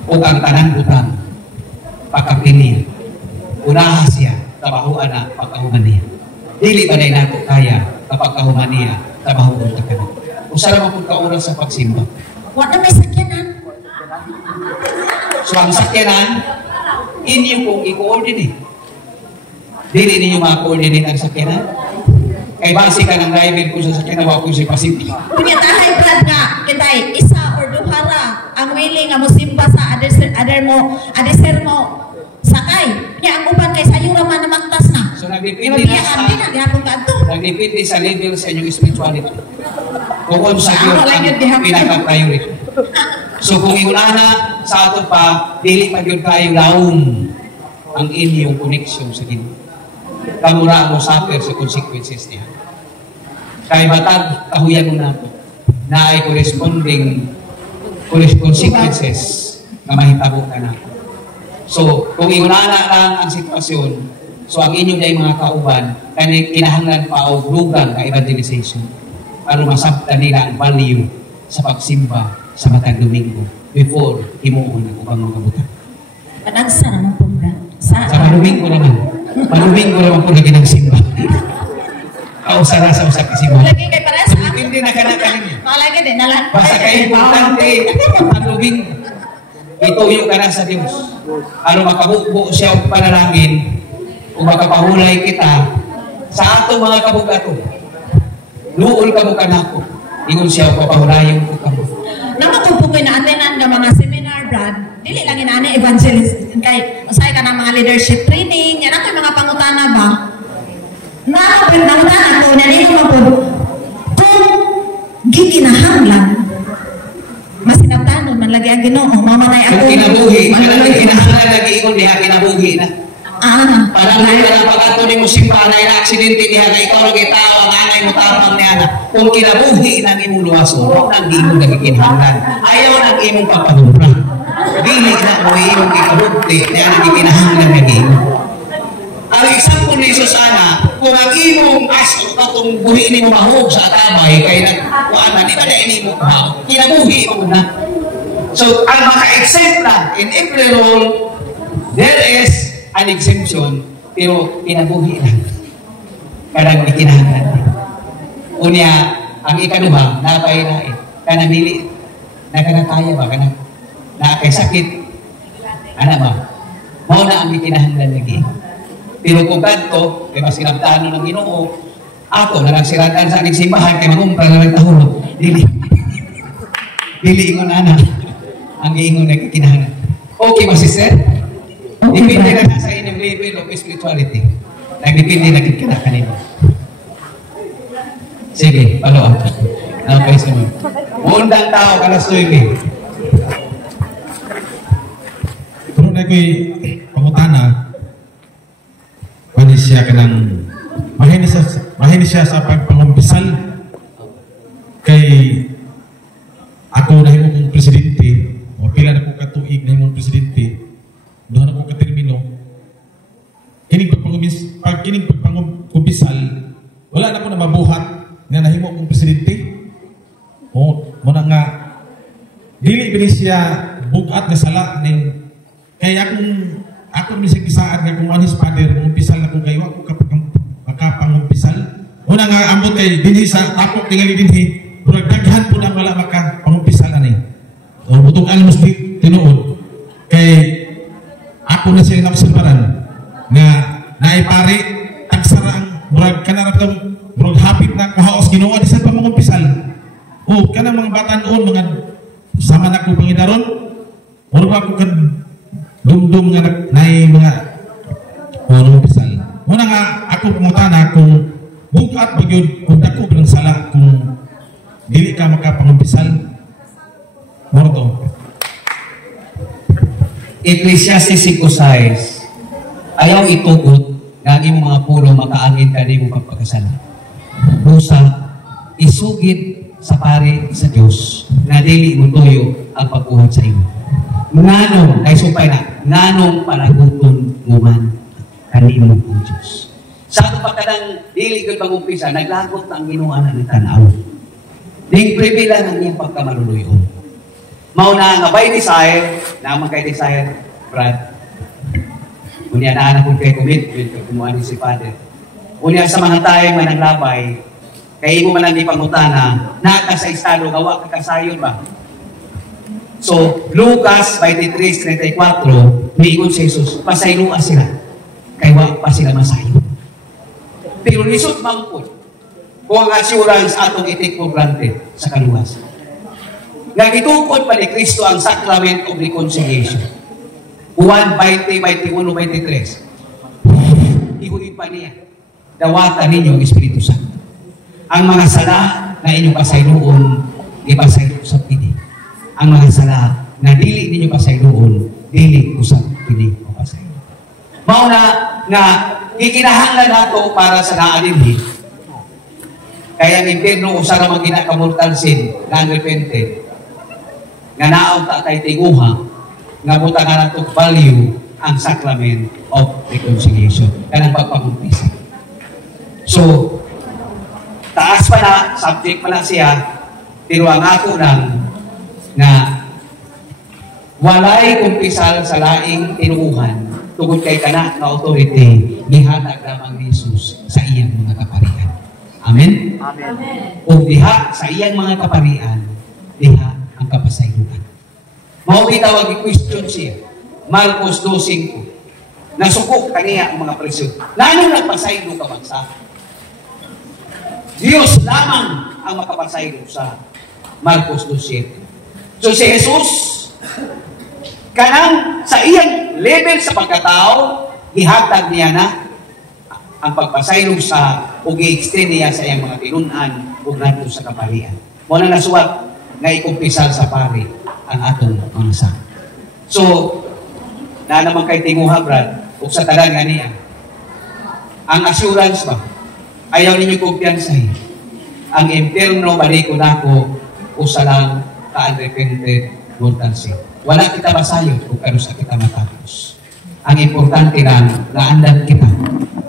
O ang tanan butang, pagkapili. Unaha siya, tabahuan na, pagkahuman niya. Dili ba na nato kaya, kapag kahuman niya, tabahuan ka na. Kung saan naman kung kaurang sa pagsimba. Wala may sakyanan. So ang sakyanan, inyo kong i-coordinate. Dili ninyo ma-coordinate ang sakyanan. Kay base ka ng driver ko sa sakyanan, wako si Pacific. Kunya tahay brad nga, kitay, isa or duhara ang willing nga mosimba sa ader mo, sakay. Kaya ang uban kay sayo raman na magtas na. So nagdepende na sa nagdepende sa level sa inyong spirituality. Kung sa Diyos ang pinaka-priority. So kung iulana sa ato pa, dili pa yun kayo laon ang inyong connection sa Ginoo. Kamura mo suffer sa consequences niya. Kaya batag, kahuyan mo nato na ay corresponding consequences na mahitabo ka na. So, kung iulana lang ang sitwasyon, so ang inyong day mga kauban, kinahanglan pa o lugang na evangelization para masabta nila ang value sa pagsimba sa matag Domingo before himuon ang ubang mga buta. Panagsa naman po ba? Sa Domingo naman. Domingo naman po lagi ng simba. Kausa na sa usap isimba. Lagi kay para sa hindi na kanakanin niya. malagi din nalang. Basta kayo importante ang Domingo. Ituyo ka na sa Diyos. Ano makabukbo siya ang panalangin kung makapahulay kita sa atong mga kabugato. Luol ka mo ka na ako. Ingon siya ang papahulayan ko ka mo. Namakupukoy na atenan ng mga seminar, Brad. Dili lang inani evangelist. Kay, usay ka ng mga leadership training. Yan ako yung mga pangutana ba? Nangutana ko, nanino mo po, kung gikinahanglan, masinabtanon man lagi ang Ginoo, mamanay ako. Kung kinabuhi, kinahanglan lagi ikon diha kinabuhi na. Parang hindi na pag-ato ni mo simpa na ina-aksidente niya na ikaw lang itaw ang anay mo tapang niya na kung kinabuhi ng imong luwaso, ang imong nagikinhanglan. Ayaw ng imong papahubra. Dili na mo imong ikabukti na ang ikinahanglan na imong. Ang example ni Susana, kung ang imong aso katong buhi ni mo mahog sa atabay, kaya nagkuhanan, di ba na ini mo mahog? Kinabuhi mo na. So, ang maka-exempt lang, in every role, there is an exemption, pero pinabuhi lang. Karang ikinahanglan. Unya, ang ikaduha, napainain. Kanang dili, nakakaya ba? Kanang nakakay sakit. Ano ba? Mauna ang ikinahanglan lagi. Pero kung kanto, kaya mas kinabtaan ng Ginoo, ako, nalagsiratan sa aking simbahan, kaya magumpra na nagtahulog. Dili. Dili ingon anak. Ang ingon na ikinahanglan. Okay ba, sister? Depende na sa inyong level of spirituality. Nagdepende na kita kanina. Sige, follow up. Okay, sunod. Undang tao ka na suwi. Kung na ko'y pangutana, panis siya ka ng mahinis siya sa pagpangumpisal kay ako na himong presidente o pila na kong katuig na himong presidente. Doon ako katermino. Kining pagpangumpisal, wala na ko na mabuhat nga nahimo akong presidente. O, muna nga, dili bili siya bugat na sala ning kaya akong misag-isaan nga kung anis father, umpisal na kung kayo ako makapangumpisal. Una nga, ambot kay dinhi sa tapok tingali dinhi, murag daghan po na wala makapangumpisal ani. O, butong almos tinuod. Kay ako na siya nakasamaran nga naipari tagsara ang murag kanarap ng murag hapit na kahaos ginawa di sa pamangumpisal O, kanang mga bata noon, mga sama na ko pangidaron, o ba ko kan dumdum nga nay mga nung pisal. Muna nga, ako pumutana kung bukat bagyod, kung dako bilang sala, kung dili ka makapangumpisal, morto. Ecclesiastes 5:6, ayaw itugot nga ang imong mga pulo makaangin ka di mo pagpakasala. Busa, isugid sa pare sa Diyos na dili mo tuyo ang pagbuhat sa imo. Nganong, ay supay na, nganong panaguton mo man kanimo ang Diyos. Sa ato pagkadang dili gud pangumpisa, naglagot ang ginuana ni tanaw. Ding pribila ng iyang pagkamaluluyon. Mauna nga by desire, naman kay desire, Brad. Unya na anak kong kay commitment, kumuha ni si Father. Unya sa mga tayo man ang labay, kay mo man ang ipangutana, naka sa estado, gawa ka kasayon ba? So, Lucas 23:34, niingon si Jesus, pasayloa sila. Kaya wa pa sila masayo. Pero lisod mangkod, kung ang assurance atong itik for granted sa kaluwas. Nagitukod pa ni Kristo ang sacrament of reconciliation. Juan 20:21-23. Ihuin pa niya, dawatan ninyo ang Espiritu Santo. Ang mga sala na inyong pasayloon, ipasaylo sa pili. Ang mga sala na dili ninyo pasayloon, dili usap pili o pasaylo. Mauna nga ikinahanglan nato para sa naalinhi. Kaya ang impierno usa ra man ginakamortal sin nga unrepented. Nga naon ta kay tiguha nga butangan nato value ang sacrament of reconciliation kanang pagpakumpisa. So taas pa na, subject pa na siya, pero ang ako nang nga walay kumpisal sa laing tinuuhan tungod kay kana nga authority gihatag lamang ni Jesus sa iyang mga kaparian. Amen? Amen. O diha sa iyang mga kaparian, diha ang kapasayloan. Mao bitawag i-question siya. Marcos 2:5. Nasukok kaniya ang mga presyo. Nanong nagpasaylo ka man sa Diyos lamang ang makapasaylo sa Marcos 2:7. So si Jesus, kanang sa iyang level sa pagkatao, ihatag niya na ang pagpasaylo sa o gi-extend niya sa iyang mga tinunan ug ngadto sa kaparian. Mo na nasuwat nga ikumpisal sa pari ang atong mga sa. So, na naman kay tinguha, Brad, ug sa tanan nga niya, ang assurance ba, ayaw ninyo kumpiyansahin. Ang impierno, baliko nako, usa lang ka-unrepented mortal sin. Wala kita masayo kung karusa kita matapos. Ang importante lang, naandan kita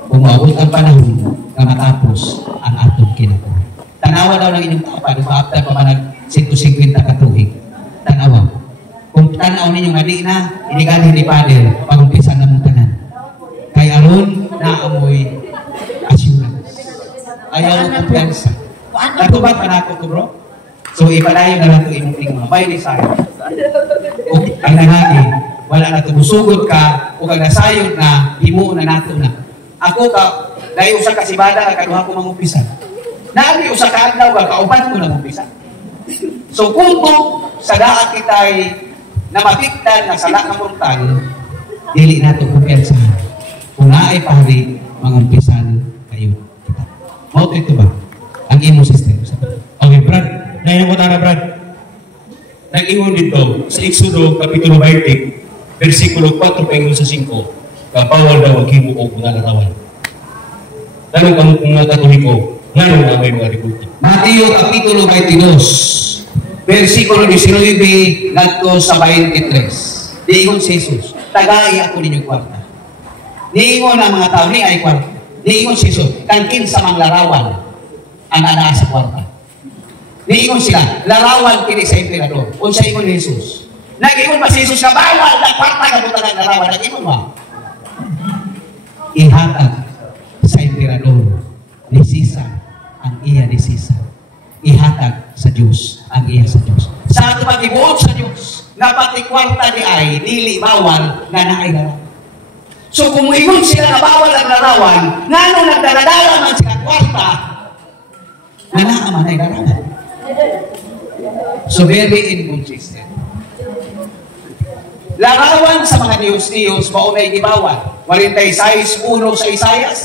kung maabot ang panahon na matapos ang atong kinabuhi. Tanawa daw ng inyong tapa, lumaapta pa man 150 katuig. Tanawa. Kung tanaw ninyo nga di na, inigali ni Father, pag-umpisa na mong tanan. Kaya aron na amoy assurance. Ayaw mo kumpiyansa. Natubat pa na ako to, bro? So, ipalayo na lang ito inyong mga by desire. O, ang nangagi, wala na tumusugod ka, o kag nasayod na, himo na nato na. Ako ka, dahil usa ka sibada, kaduha ko mangumpisa. Nabi usa ka adlaw ka, kauban ko na mangumpisa. So, kung sa daan kita'y namatikdan na sala ka mortal, dili nato kumpiyansahan. Kung naay pari, mangumpisan kayo kita. Mauto ito ba? Ang imo system. Okay, Brad. Ngayon ko na, Brad. Nag-ingon dito sa Exodo, Kapitulo 20, versikulo 4, paingon sa 5, kapawal daw ang himo o mga larawan. Tanong kamo kung mga katoliko, ngayon na may mga ributi. Mateo Kapitulo 22, versikulo 19, ngadto sa 23. Diingon si Jesus, tagay ako ninyo kwarta. Diingon ang mga tao, ni ay kwarta. Diingon si Jesus, kangkin sa mga larawan ang ana sa kwarta. Niingon sila, larawan kini sa emperador. Unsa ingon ni Jesus? Nag-ingon pa si Jesus na bawal na kwarta ka buta ng larawan. Nag-ingon ba? Ihatag sa emperador ni Caesar ang iya ni Caesar. Ihatag sa Diyos ang iya sa Diyos. Sa ato pag-ibuot sa Diyos, na pati kwarta ni ay, dili bawal nga naay larawan. So kung ingon sila na bawal ang larawan, nga nung nagdaladala man sila kwarta, nga naaman ay larawan. So very inconsistent. Larawan sa mga Diyos-Diyos, maunay gibawal. 46:1 sa Isayas.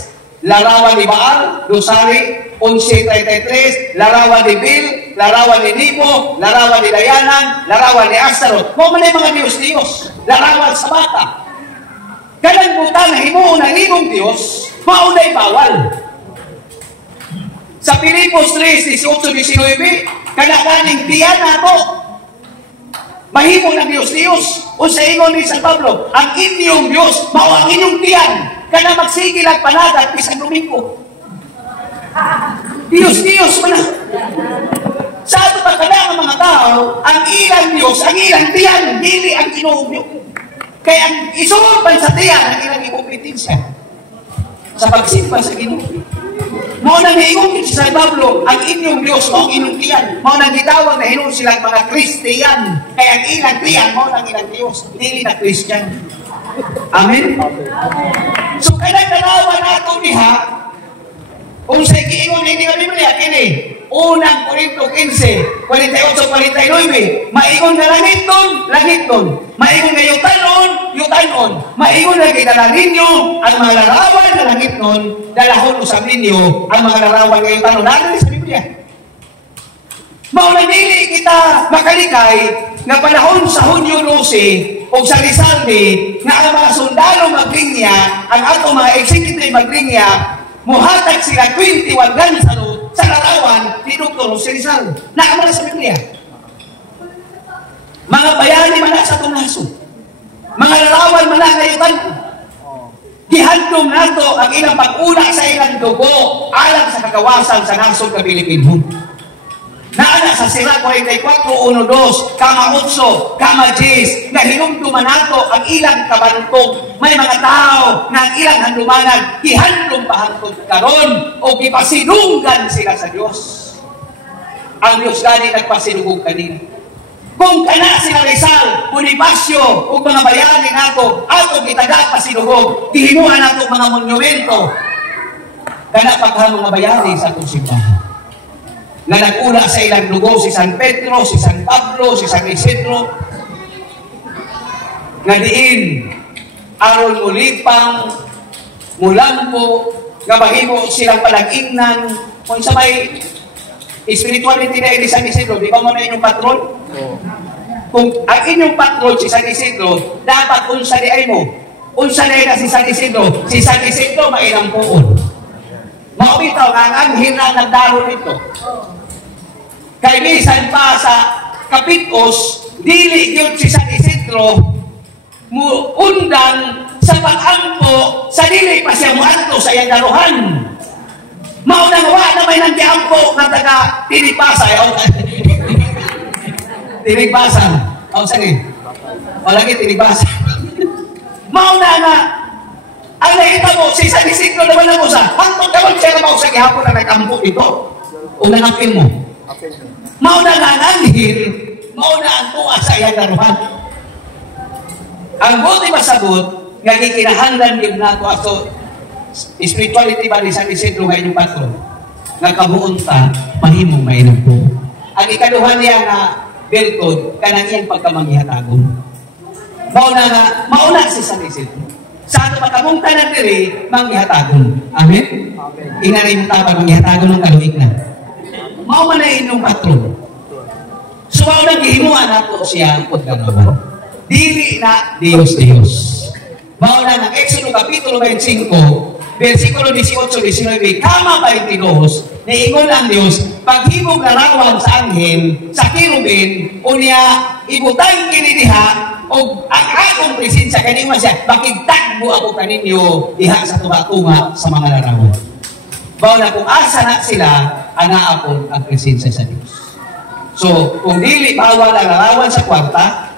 Larawan ni Baal, Rosari, 11:33. Larawan ni Bil, larawan ni Nibo, larawan ni Dayanan, larawan ni Astaroth. Maunay mga Diyos-Diyos. Larawan sa bata. Kanang butang na himuon ng ibong Diyos, maunay bawal. Sa Pilipos 3:18-19, kanakaning tiyan nato. Mahimo ng Diyos-Diyos. O sa ingon ni San Pablo, ang inyong Diyos, mao ang inyong tiyan. Kana magsigil ang panagat, pisang Domingo. Diyos-Diyos man. Sa ato pa kada mga tao, ang ilang Diyos, ang ilang tiyan, dili ang Ginoo. Kaya ang isuban sa tiyan, ang ilang ikompetensya. Sa pagsimba sa Ginoo. Mao nang hiingon si San Pablo, ang inyong Diyos mao ang inyong tiyan. Mao nang gitawag na hinon silang mga Kristiyan. Kaya ang ilang tiyan mao nang ilang Diyos, dili na Christian. Amen. So kanang tanawan nato diha, kung sa giingon ni Biblia kini, unang Korinto 15, 48-49, maingon nga langit don. Maingon nga yutanon. Maingon nga kidala ninyo ang mga larawan na langit nun, dalahon usab ninyo ang mga larawan nga yutanon. Nandun sa Biblia. Mauna dili kita makalikay nga panahon sa Hunyo 12 o sa Rizalde nga ang mga sundalo maglinya, ang ato mga executive maglinya, muhatag sila 21 gansalot sa larawan ni Dr. Jose Rizal. Nakamala sa Biblia. Mga bayani man sa tunaso. Mga larawan man ngayutan. Gihandom nato ang ilang pag-una sa ilang dugo alang sa kagawasan sa nasod ka Pilipino. Naana sa Sira 44:1-2, kama 8, kama 10, na hinumduman nato ang ilang kabantog. May mga tao na ang ilang handumanan, gihandom pahantog karon o gipasinunggan sila sa Diyos. Ang Diyos gani nagpasinugog kanina. Kung kana sila Rizal, Bonifacio, o mga bayani nato, ato gitaga pasinugog, gihimuhan nato mga monumento, kana paghamong mga bayani sa atong simbahan. Na nag-una sa ilang dugo si San Pedro, si San Pablo, si San Isidro, nga diin aron mulipang mulampo nga mahimo silang palag-ingnan kung sa may spirituality na ni San Isidro. Di ba mo na inyong patron? Kung ang inyong patron si San Isidro, dapat unsa di ay mo, unsa na si San Isidro, si San Isidro mailang puon. Maubitaw nga ang anghel na nagdaro nito. Kay bisan pa sa Kapitkos, dili yun si San Isidro mo undang sa pag-ampo sa dili pa siya muadto sa iyang daruhan. Maunang wa na may nanggiampo nga taga Tinipasan. Tinipasan. O sige. O lagi Tinipasan. Mauna nga ang nakita mo, si San Isidro naman na mo sa hangtong karon siya na mausag ihapon na nag-ampo ito. O nanapin mo. Mauna nga ang anghel, mauna ang tuwa sa iyang daruhan. Ang buti masabot, nga gikinahanglan yun nato ato spirituality ba ni San Isidro nga inyong patron, nga kabuon ta, mahimong mainam po. Ang ikaduhan niya nga bertod, kanang iyang pagkamanghihatagon. Mauna si San Isidro. Sa ato pagkamungta na diri, manghihatagon. Amen? Inanay mong tapag, manghihatagon ng kaluik na. Mao man na inyong patron. So, mao nang gihimuan nato siya ang pagkanawan. Dili na Diyos. Mao na ng Exodo Kapitulo 25, versikulo 18-19, kama 22, niingon ang Diyos, paghimog larawan sa anghel, sa kirubin, unya, ibutang kinidiha, o ang akong presensya kanima siya, makigtagbo ako kaninyo, diha sa tunga-tunga sa mga larawan. Mao na kung asa na sila, anaapon ang presensya sa Diyos. So, kung dili bawal ang larawan sa kwarta,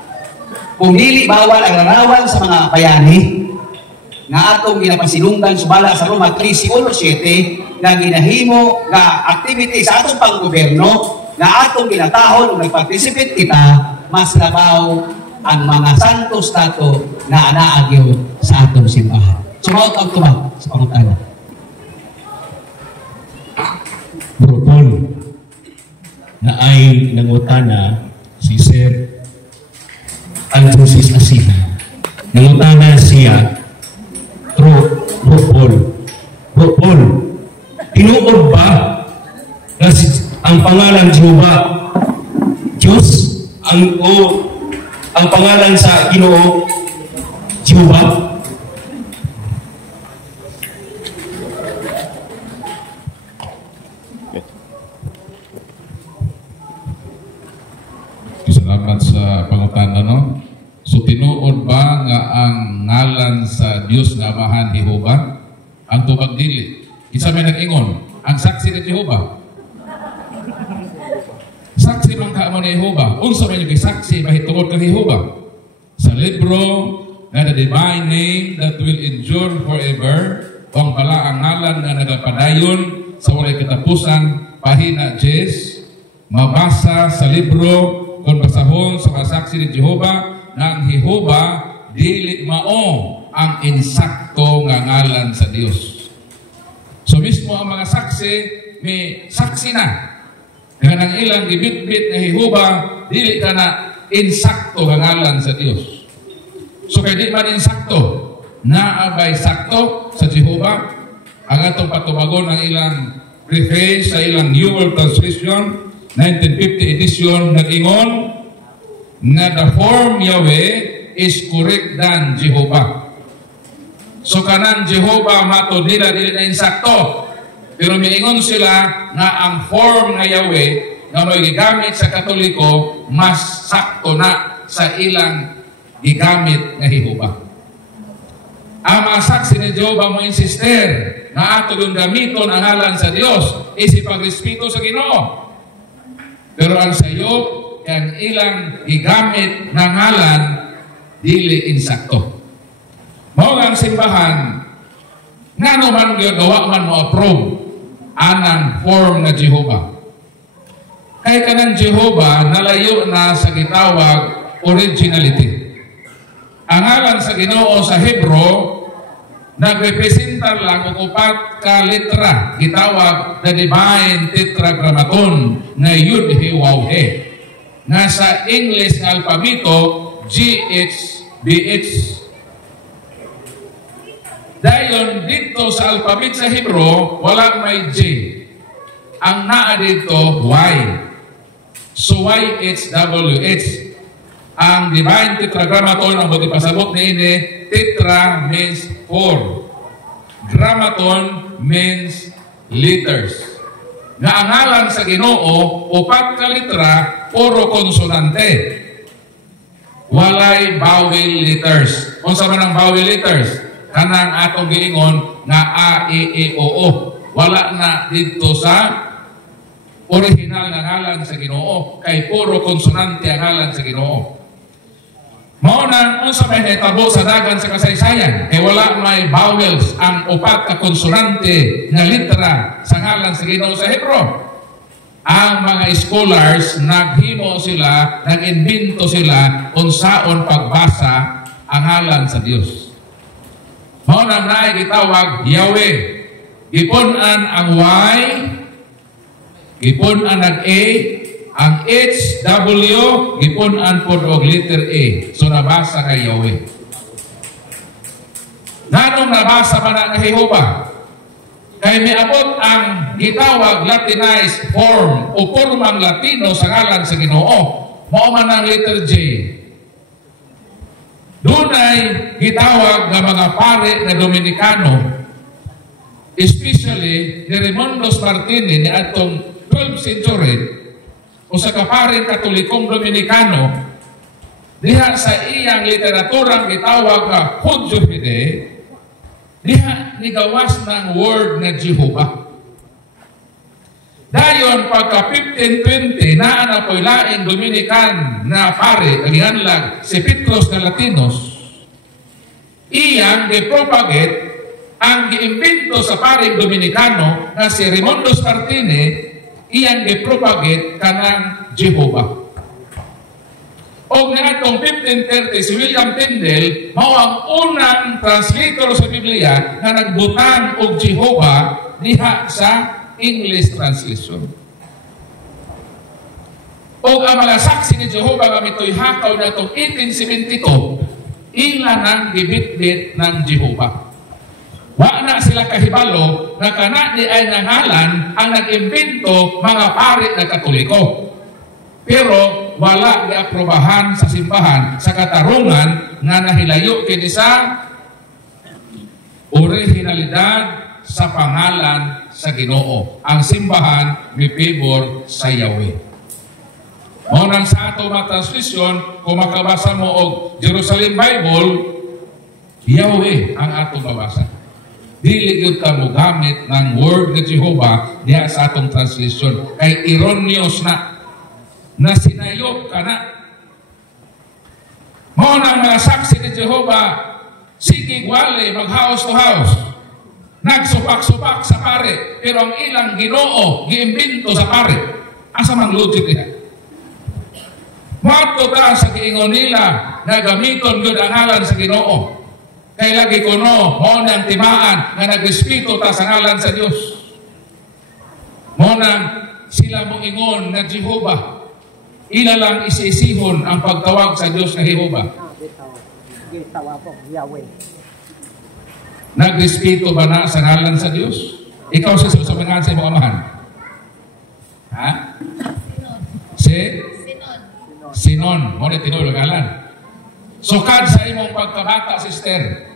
kung dili bawal ang larawan sa mga bayani, nga atong ginapasilunggan subala sa Roma 13:1-7, nga ginahimo nga activity sa atong panggoberno, nga atong ginatahon o nag-participate kita, mas labaw ang mga santos nato na anaagyo sa atong simbahan. Sumaot ang tumag sa pangutana. Bro Paul, na ay nangutana si Sir Alfonsis Asina. Nangutana siya, Paul, tinuod ba na ang pangalan Jehova Diyos ang pangalan sa Ginoo Jehova? Salamat sa pangutana, no? So tinuod ba nga ang ngalan sa Dios nga Amahan Jehova ang tubag dili? Kinsa may nag-ingon? Ang saksi ni Jehova. Saksi man ka mo ni Jehova. Unsa man yung saksi mahitungod kang Jehova? Sa libro na the divine name that will endure forever, o ang pala ang ngalan nga nagapadayon sa walay katapusan, pahina 10, mabasa sa libro kung basahon sa kasaksi ni Jehova ng Jehova dili mao ang insakto nga ngalan sa Dios. So mismo ang mga saksi may saksi na nga nang ilang gibit-bit na Jehova dili ka na insakto nga ngalan sa Dios. So kay di man insakto naabay sakto sa Jehova ang atong patubagon ng ilang preface sa ilang New World Translation 1950 edition nag-ingon na the form Yahweh is correct than Jehovah. So kanang Jehovah mato nila dili na insakto. Pero miingon sila nga ang form nga Yahweh nga may gigamit sa Katoliko mas sakto na sa ilang gigamit nga Jehovah. Ang mga saksi ni Jehovah mo insister na ato yung gamiton ang ngalan sa Dios isipagrespeto sa Ginoo. Pero ang sayo, ang ilang gigamit na ngalan, dili insakto. Mao ang simbahan, nga naman yun, gawa man mo approve, anang form na Jehova. Kaya kanang Jehova, nalayo na sa gitawag originality. Ang ngalan sa Ginoo sa Hebro, nagrepresenta lang og upat ka letra gitawag the divine tetragrammaton na Yud He Waw He nga sa English nga alpabito GHBH. Dayon dito sa alpabet sa Hebro wala may J, ang naa dito Y, so YHWH. Ang divine tetragrammaton ang buti pasabot ni ini tetra means 4. Grammaton means letters. Nga ang ngalan sa Ginoo, upat ka litra, puro konsonante. Walay vowel letters. Unsa man ang vowel letters? Kanang atong giingon nga A, E, E, O, O. Wala na dito sa original nga ngalan sa Ginoo. Kay puro konsonante ang ngalan sa Ginoo. Mao nang unsa may nahitabo sa dagan sa kasaysayan kay wala may vowels ang upat ka konsonante nga litra sa ngalan sa Ginoo sa Hebro. Ang mga scholars naghimo sila, nag-invento sila unsaon pagbasa ang ngalan sa Dios. Mao nang naay gitawag Yahweh. Gipun-an ang Y, gipun-an ang A, ang H, W, gipun-an pod og letter A. So nabasa kay Yahweh. Nanong nabasa man ang Jehova? Kay miabot ang gitawag Latinized form o formang Latino sa ngalan sa Ginoo. Mao man ang letter J. Dunay gitawag nga mga pare na Dominikano, especially ni Raimundos Martini ni atong 12th century, o sa kaparing Katolikong Dominikano, diha sa iyang literaturang gitawag nga Hudyo Fide, diha nigawas ng word na Jehovah. Dayon pagka 1520 naa na ko'y laing Dominican na pare ang ihanlag si Petros na Latinos, iyang gipropagate ang giimbento sa paring Dominikano na si Raimundos Martini, iyang gipropagate kanang Jehovah. O niadtong 1530 si William Tyndale mao ang unang translator sa Biblia nga nagbutang og Jehovah diha sa English translation. O ang mga saksi ni Jehovah nga mitoy hakaw na itong 1872, ila nang gibitbit ng Jehovah. Wa na sila kahibalo na kana di ay nangalan ang nag-imbento mga pari na Katoliko. Pero wala giaprobahan sa simbahan sa katarungan nga nahilayo kini sa originalidad sa pangalan sa Ginoo. Ang simbahan may favor sa Yahweh. Monang sa ato mga translasyon, kung makabasa mo og Jerusalem Bible, Yahweh ang atong babasa. Dili gyud ka mo gamit ng word ni Jehovah diha sa atong translation. Kay erroneous na sinayop ka na. Monang mga saksi ni Jehovah, sige wale mag house to house. Nagsupak-supak sa pare, pero ang ilang Ginoo giimbento sa pare. Asa mang logic niya? Mato ta sa giingon nila na gamiton yun ang ngalan sa Ginoo. Kay lagi ko no, mo nang timaan na nag-respeto ta sa ngalan sa Diyos. Mo nang sila mo ingon na Jehovah. Ila lang isisihon ang pagtawag sa Diyos na Jehovah. Nag-respeto ba na sa ngalan sa Diyos? Ikaw sa susungan sa imong amahan? Ha? Sinon, mo na tinulugalan. Sukad sa imong pagkabata, sister.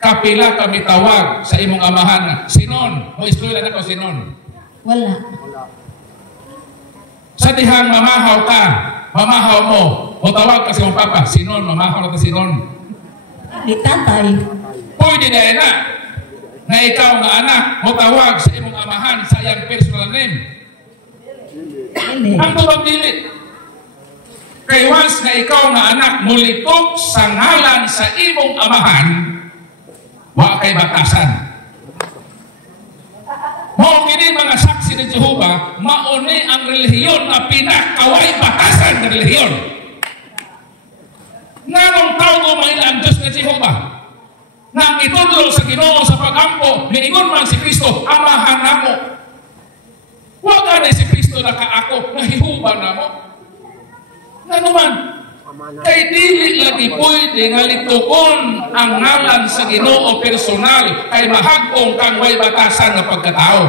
Kapila kami tawag sa imong amahan. Sinon, mo istulan ako sinon. Wala. Sa dihang mamahaw ka, mamahaw mo, o tawag ka sa imong papa, sinon, mamahaw na ta sinon. Di tatay. Pwede na na ikaw nga anak, mo tawag sa imong amahan sa iyang personal name. Ang tubag dili. Kay once na ikaw nga anak mulitok sa ngalan sa imong amahan, wa kay batasan. Mo kini mga saksi ni Jehovah, mauni ang relihiyon na pinakaway batasan ng relihiyon. Nganong tao ko mahila ang Diyos na Jehovah? Nang itudlo sa Ginoo sa pagampo, niingon man si Kristo, amahan namo. Wa ka si Kristo na kaako, nahihuba namo. Nga naman, kay dili lagi pwede nga litukon ang ngalan sa Ginoo personal kay mahagkong kang way batasan ng pagkatao.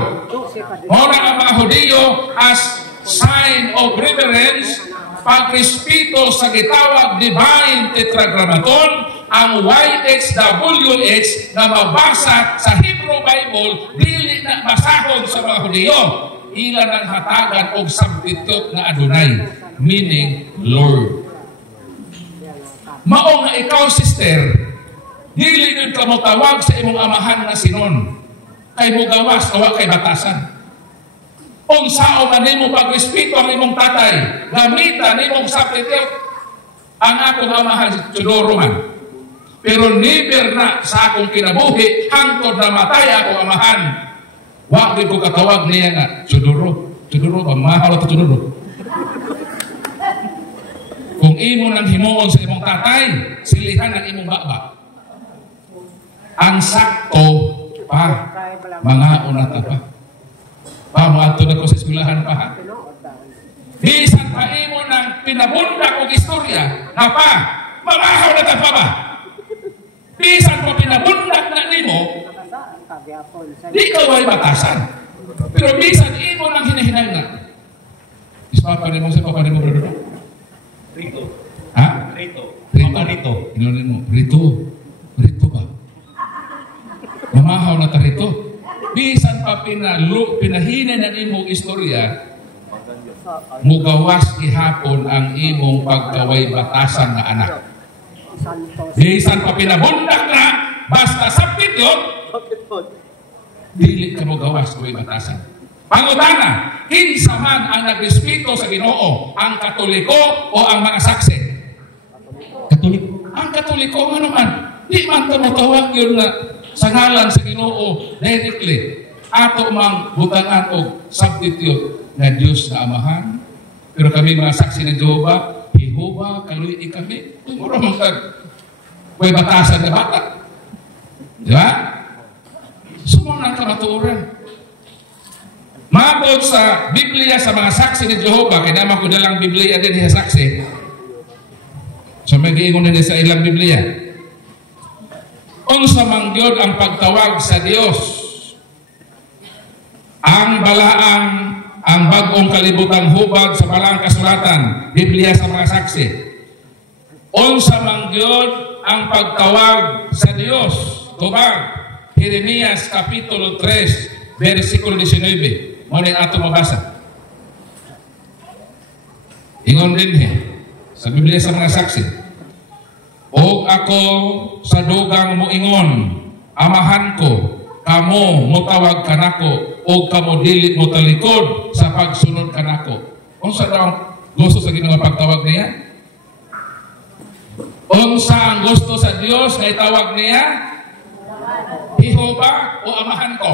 Muna ang mga Hudiyo as sign of reverence, pagrespeto sa gitawag divine tetragrammaton, ang YHWH na mabasa sa Hebrew Bible dili na basahon sa mga Hudiyo. Ilan ang hatagan og substitute na Adonai, meaning Lord. Mao nga ikaw, sister, dili gyud ka mo tawag sa imong amahan nga sinon. Kay mo gawas awa kay batasan. Unsao man nimo pagrespeto ang imong tatay, gamitan nimong substitute ang akong amahan si Chudoro man. Pero never na sa akong kinabuhi hangtod na matay akong amahan. Wa gyud ko katawag niya nga Chudoro. Chudoro ba mahal to Chudoro? Kung imo nang himuon sa imong tatay, silihan ang imong baba. Ang sakto pa mga unata pa. Pamato na ko sa eskwelahan pa ha. Bisan pa imo nang pinabunda og istorya na pa, mamahaw na ta pa ba? Bisan pa pinabundak na nimo, di ka way batasan. Pero bisan imo nang hinahinay na. Ispapa nimo sa papa nimo brother. Rito. Ha? Rito. Rito. Inunin mo. Rito. Rito ba? Mamahaw na ta rito. Bisan pa pinahinay na imong istorya, mugawas ihapon ang imong pagkaway batasan na anak. Bisan pa pinabundak na, basta sapit yun, dili ka mugawas kaway batasan. Pangutana, kinsa man ang nagrespeto sa Ginoo, ang Katoliko o ang mga saksi? Katoliko. Ang Katoliko, ano man, di man tumutawag yun na sa ngalan sa Ginoo directly. Ato mang butangan o substitute na Diyos na Amahan. Pero kami mga saksi ni Jehovah, kaluy kami. Tumuro mong may batasan na bata. Di ba? Sumunang kamatuoran. Mabot hangtod sa Biblia sa mga saksi ni Jehovah, kaya naman ko dalang Biblia din sa saksi. So may giingon din sa ilang Biblia. Unsa man gyud ang pagtawag sa Dios, ang balaang, ang bagong kalibutang hubag sa balaang kasulatan, Biblia sa mga saksi. Unsa man gyud ang pagtawag sa Dios, tubag Jeremias kapitulo 3 versikulo 19. Mo ni ato mabasa. Ingon din sa Biblia sa mga saksi. O ako sa dugang mo ingon, amahan ko, kamo motawag kanako, o kamo dili mo talikod sa pagsunod kanako. Unsa daw ang gusto sa Ginoo pagtawag niya? Unsa ang gusto sa Dios nga itawag niya? Jehovah o amahan ko?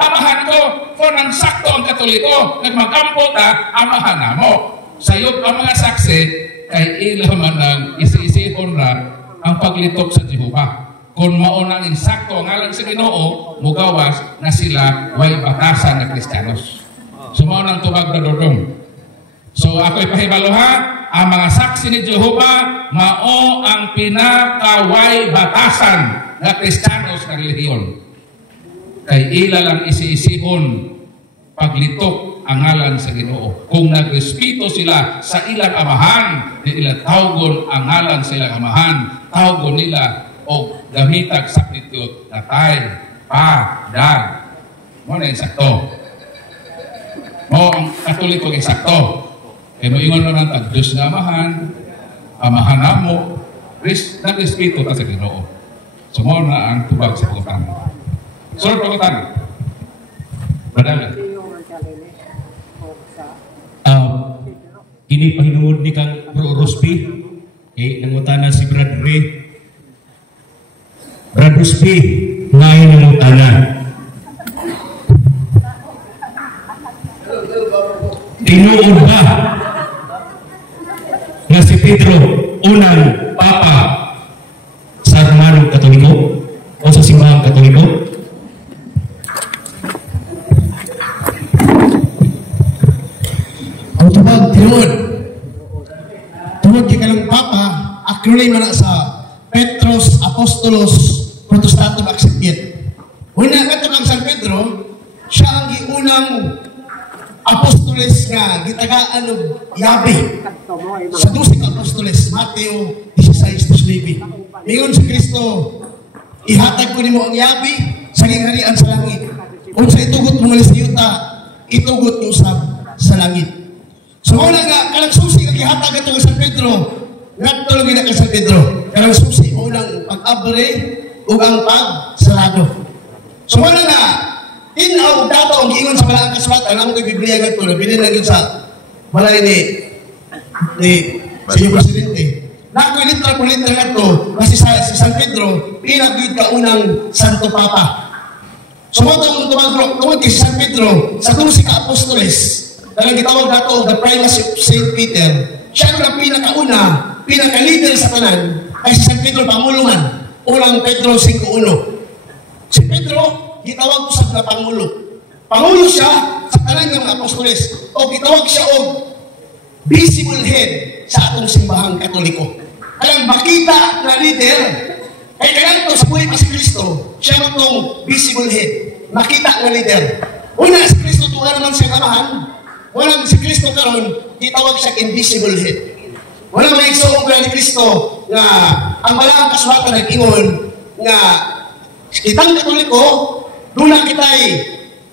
Amahan ko, kung ang sakto ang Katoliko, nagmagampo ta, amahan na mo. Sayop ang mga saksi, kay ilaw man ang isi-isihon ra ang paglitok sa Jehovah. Kung maunang insakto ang ngalan sa Ginoo, mugawas na sila way batasan na Kristiyanos. So maunang tubag na dodong. So ako'y pahibaluha, ang mga saksi ni Jehovah, mao ang pinakaway batasan na Kristiyanos na relihiyon. Kay ila lang isi-isihon paglitok ang ngalan sa Ginoo. Kung nagrespeto sila sa ilang amahan, di nila tawgon ang ngalan sa ilang amahan, tawgon nila o gamitag saktitude na tay, pa, dag. Mo na yung sakto. Mo ang Katoliko yung sakto. E mo ingon mo ng tag-Diyos na amahan na mo, nagrespeto ta sa Ginoo. So mo na ang tubag sa pagutan. Sir, pagutan. Badala. Ini pahinuod ni kang Bro Rosby, nangutana si Brad Ray. Brad Rosby, ngayon nangutana. Tinuod ba na si Pedro unang papa sa Romanong Katoliko o sa Simbahang Katoliko? Tungod kay kanang Papa, acronym na sa Petros Apostolos Protestantum Acceptiet. Una kato ang San Pedro, siya ang giunang apostoles nga gitagaan og yabi sa 12 ka apostoles, Mateo 16:9. Ingon si Kristo, ihatag ko nimo ang yabi sa gingharian sa langit. Unsa itugot mo sa yuta, itugot mo sa langit. So wala nga, kanang susi ang ihatag ito sa San Pedro, nagtulog na ka San Pedro. Kanang susi, unang pag-abre o ang pag-sarado. So wala nga, tinaw dato ang giingon sa balaang kasulatan, ang mga Biblia nga ito, binilagin sa balay ni Senyor Presidente. Nakoy literal po literal nga ito, kasi si San Pedro, pinagwid ka unang Santo Papa. So mo itong tumag kay San Pedro, sa 12 ka apostoles, dalang gitawag nato the primacy of St. Peter, siya ang pinakauna, pinaka-leader sa tanan, ay si San Pedro Pangulungan, unang Pedro 5:1. Si Pedro, gitawag ko sa Pangulo. Pangulo siya sa tanan ng mga apostoles, o gitawag siya og visible head sa atong simbahang Katoliko. Alang makita na leader, kaya ganito sa buhay pa si Kristo, siya itong visible head, makita na leader. Una, si Kristo tuwa naman siyang amahan, walang si Kristo karon gitawag siya invisible head. Walang mga igsoong ni Kristo na ang balaang kasulatan nag-ingon nga kitang Katoliko, doon na kita'y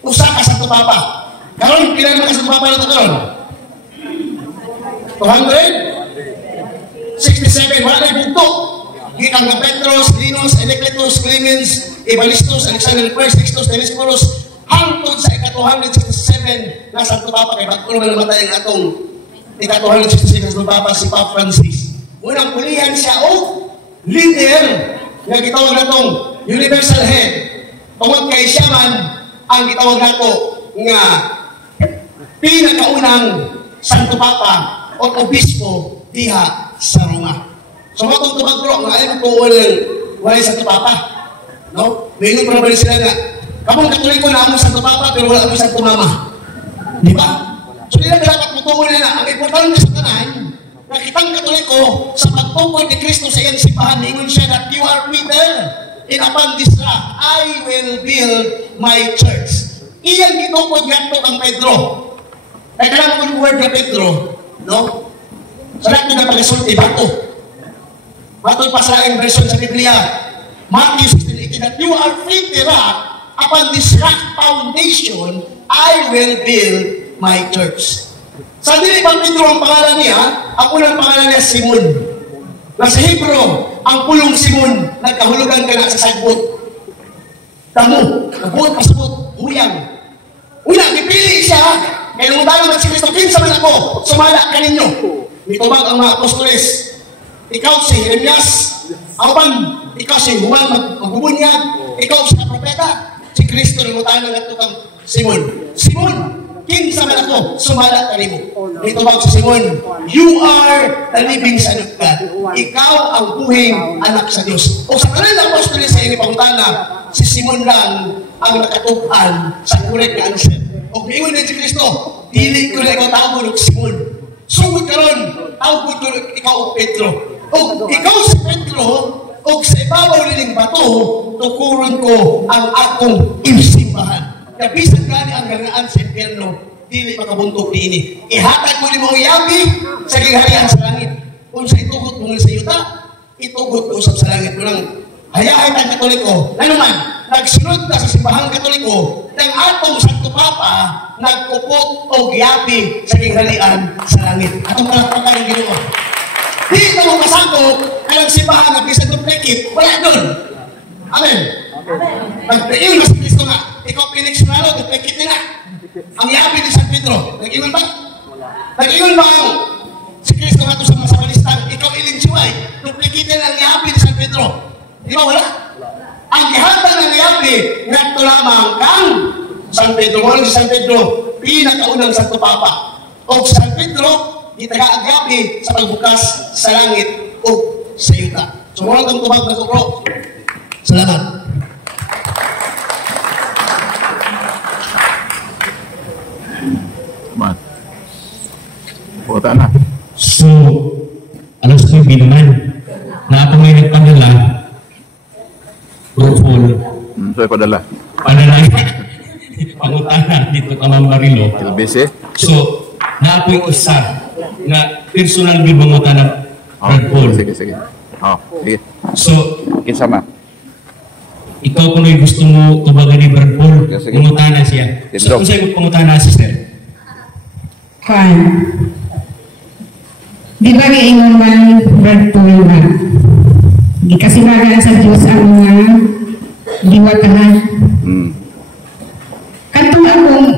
usa ka Santo Papa. Karon pila naman ka Santo Papa na ito karon? 267, wala na bugto. Gitang na Petros, Linus, Epicletus, Clemens, Evalistus, Alexander I, Sixtus, Dioscorus, hangtod sa ika-267 na Santo Papa, kay bago naman namatay ang atong ika-267 na Santo Papa, si Papa Francis. Unang pulihan siya o leader na gitawag natong universal head. Tungod kay siya man ang gitawag nato nga pinakaunang Santo Papa o obispo diha sa Roma. So matong tumagro nga ayaw po walang Santo Papa. No? Mayroon pa naman sila nga Kamong Katoliko na among Santo Papa pero wala among Santo Mama. Di ba? So nila dapat mutuon nila. Ang importante sa tanan, nakitang Katoliko sa pagtukoy ni Kristo sa iyang simbahan, ingon siya that you are Peter, and upon this rock I will build my church. Iyang gitukod ngadto ang Pedro. Ay kanang kun word na Pedro, no? Sa lahat na pag-isulti bato. Bato pa sa laing version sa Biblia. Matthew 16:18 that you are Peter, upon this rock foundation I will build my church. Sa dili pang Pedro ang pangalan niya, ang unang pangalan niya Simon. Na sa Hebro, ang pulong Simon, nagkahulugan ka na sa sagbot. Tamo, nabot, pasabot, huyang. Una, ipili siya, kaya nung tayo man si Kristo, kinsa man ako, sumala ka ninyo. Mitubag ang mga apostoles. Ikaw si Jeremias, apan, ikaw si Juan, magbubunyag, ikaw si propeta. Si Kristo nung tayo na kang Simon. Simon, kinsa man ako, sumala ka nimo. Mitubag si Simon, you are the living Son of God. Ikaw ang buhing anak sa Diyos. O sa kanila apostoles sa inyo pangutana, si Simon lang ang nakatupan sa correct na answer. O ingon na si Kristo, dili ko na ikaw tawag ng Simon. Sugod ka ron, tawag ko ikaw o Pedro. O ikaw si Pedro, o sa ibabaw niling bato, tukuron ko ang akong imsimbahan. Kabisan gani ang gangaan sa impyerno, dili makabuntok niini. Ihatag mo ni mo iyabi sa gingharian sa langit. Kung sa itugot mo sa yuta, itugot ko usap sa langit. Kunang hayahay ng Katoliko, ano man, nagsunod na sa simbahang Katoliko, ng atong Santo Papa, nagkupot o giyabi sa gingharian sa langit. Atong palakpakan ng Ginoo. Di ito mo kasangkot, ang simbahan na bisan duplicate, wala doon. Amen. Nag-iyon na si Kristo nga, ikaw Phoenix Malo, duplicate nila. Ang yabi ni San Pedro, nag-iyon ba? Nag-iyon ba ang si Kristo nga ito sa Masabalistan, ikaw Iling Chiway, duplicate nila ang yabi ni San Pedro. Di ba wala? Ang gihantang ng yabi, nga ito lamang kang San Pedro. Walang si San Pedro, pinakaunang Santo Papa. O San Pedro, itaga-agabi sa pagbukas sa langit o sa yuta. So, walang kang tubag na tukro. Salamat. Mat. Puta na. So, alas ko yung binaman na ako may nagpadala Rufol So, ipadala. padala pangutana dito ka Marilo. LBC? So, na ako'y isa na personal bibangutana Rufol. Sige. Oh, sige. So, Kinsama. ikaw kung may gusto mo tubagan ni Brad Paul, Sige. pangutana siya. So, kung sa'yo pangutana si Sir? Kwan. Di ba giingon man Brad Paul na gikasilagan sa Diyos ang mga diwatahan. Katong akong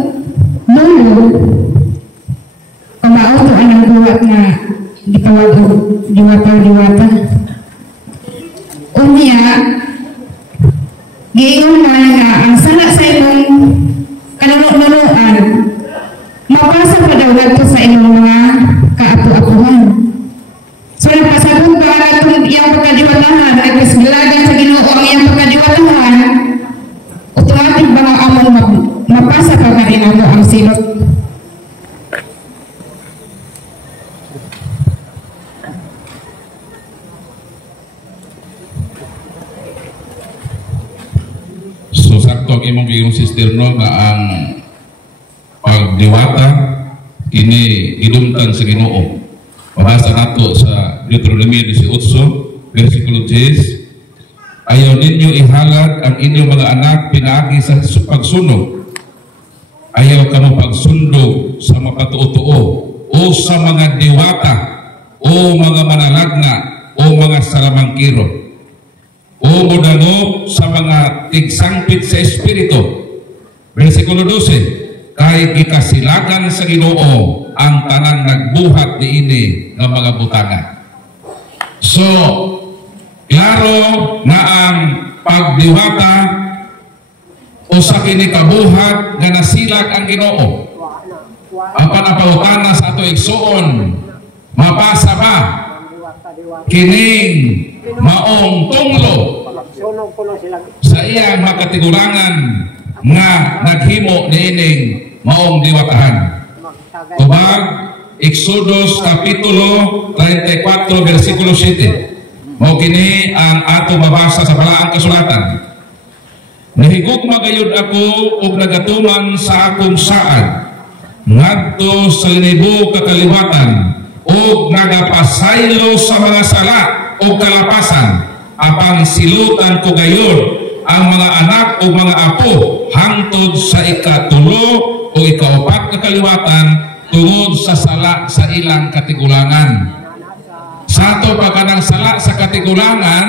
nulo pamauto ang buwat na gitawag o diwata. Unya, giingon man nga ang sana sa imong kanunod-nunuan mapasa pa daw nato sa inyong mga kaapo-apuhan. So nagpasabot ba na itong iyang pagkadiwatahan, nagpasgilagan sa Ginoo ang iyang pagkadiwatahan, automatic ba nga among mapasa pa ba rin ako ang silot? So sakto ang imong giyong sister no nga ang pagdiwata kini gidumtan sa Ginoo. Pabasa nato sa Deuteronomy 18 versikulo 10. Ayaw ninyo ihalad ang inyong mga anak pinaagi sa pagsunog. Ayaw kamo pagsundog sa mapatuo-tuo o sa mga diwata o mga manalagna o mga salamangkiro o modano sa mga tigsangpit sa espiritu. Versikulo 12. Kay gikasilagan sa Ginoo ang tanang nagbuhat niini ng mga butanga. So, klaro na ang pagdiwata o sa kini kabuhat nga nasilag ang Ginoo. Ang panapawtana sa ato igsuon, mapasa ba kining maong tunglo sa iyang makatigurangan nga naghimo niining maong diwatahan. Tubag Exodus Kapitulo 34 versikulo 7. Mao kini ang ato mabasa sa balaang kasulatan. Nahigugma gayud ako ug nagatuman sa akong saad ngadto sa linibo kakaliwatan ug nagapasaylo sa mga sala ug kalapasan apang silutan ko gayud ang mga anak ug mga apo hangtod sa ikatulo o ikaupat na kaliwatan tungod sa sala sa ilang katigulangan. Sa ato pagkanang sala sa katigulangan,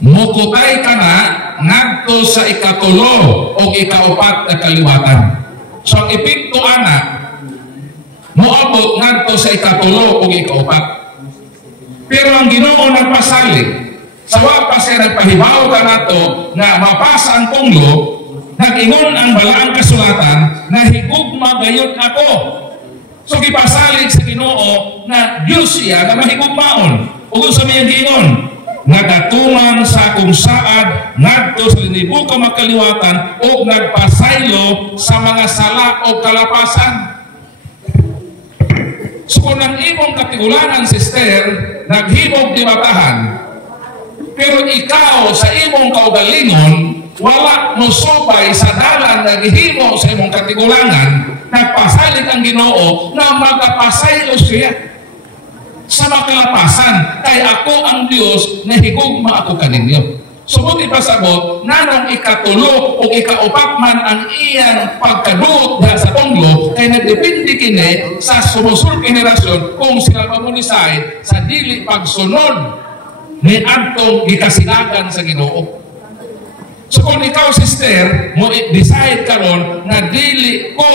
mukutay ka na ngadto sa ikatulo o ikaupat na kaliwatan. So ang epekto anak, moabot ngadto sa ikatulo o ikaupat. Pero ang Ginoo nagpasalig, sawa pa siya nagpahibaw ka nato na mapasa ang tunglo, nag-ingon ang balaang kasulatan na higugma gayud ako. So gipasalig sa Ginoo na Dios siya na mahigugmaon. Ug sa miyang giingon, nagatuman sa akong saad ngadto sa linibo ka makaliwatan ug nagpasaylo sa mga sala o kalapasan. So kung ang imong katigulangan, sister, naghimog diwatahan, pero ikaw sa imong kaugalingon wala mo subay sa dalan naghimo sa imong katigulangan, nagpasalig ang Ginoo na magapasaylo siya sa makalapasan kay ako ang Dios na higugma ako kaninyo. Subuti pasabot nanong ikatulo o ikaupat man ang iyang pagkaduot sa tunglo kay nagdepende kini sa sumusunod generasyon kung sila mamunisay sa dili pagsunod ni adtong gikasilagan sa Ginoo. So kung ikaw, sister, mo decide karon na dili ko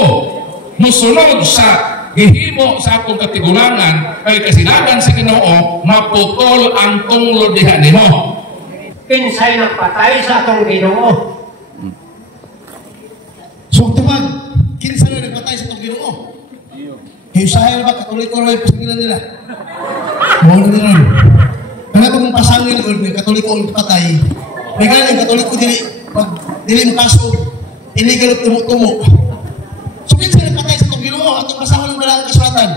musunod sa gihimo sa akong katigulangan kay kasilagan sa Ginoo, maputol ang tunglo diha nimo. Kinsay nagpatay sa atong Ginoo? So tubag, kinsa na nagpatay sa atong Ginoo? Usahay ba Katoliko ray pasangilan nila? Mo na ron. Kana kung pasangil ug Katoliko ang patay, may galing Katoliko dili makaso, illegal tumo-tumo. So kinsa nagpatay sa atong Ginoo atong pasahon ng balaang kasulatan?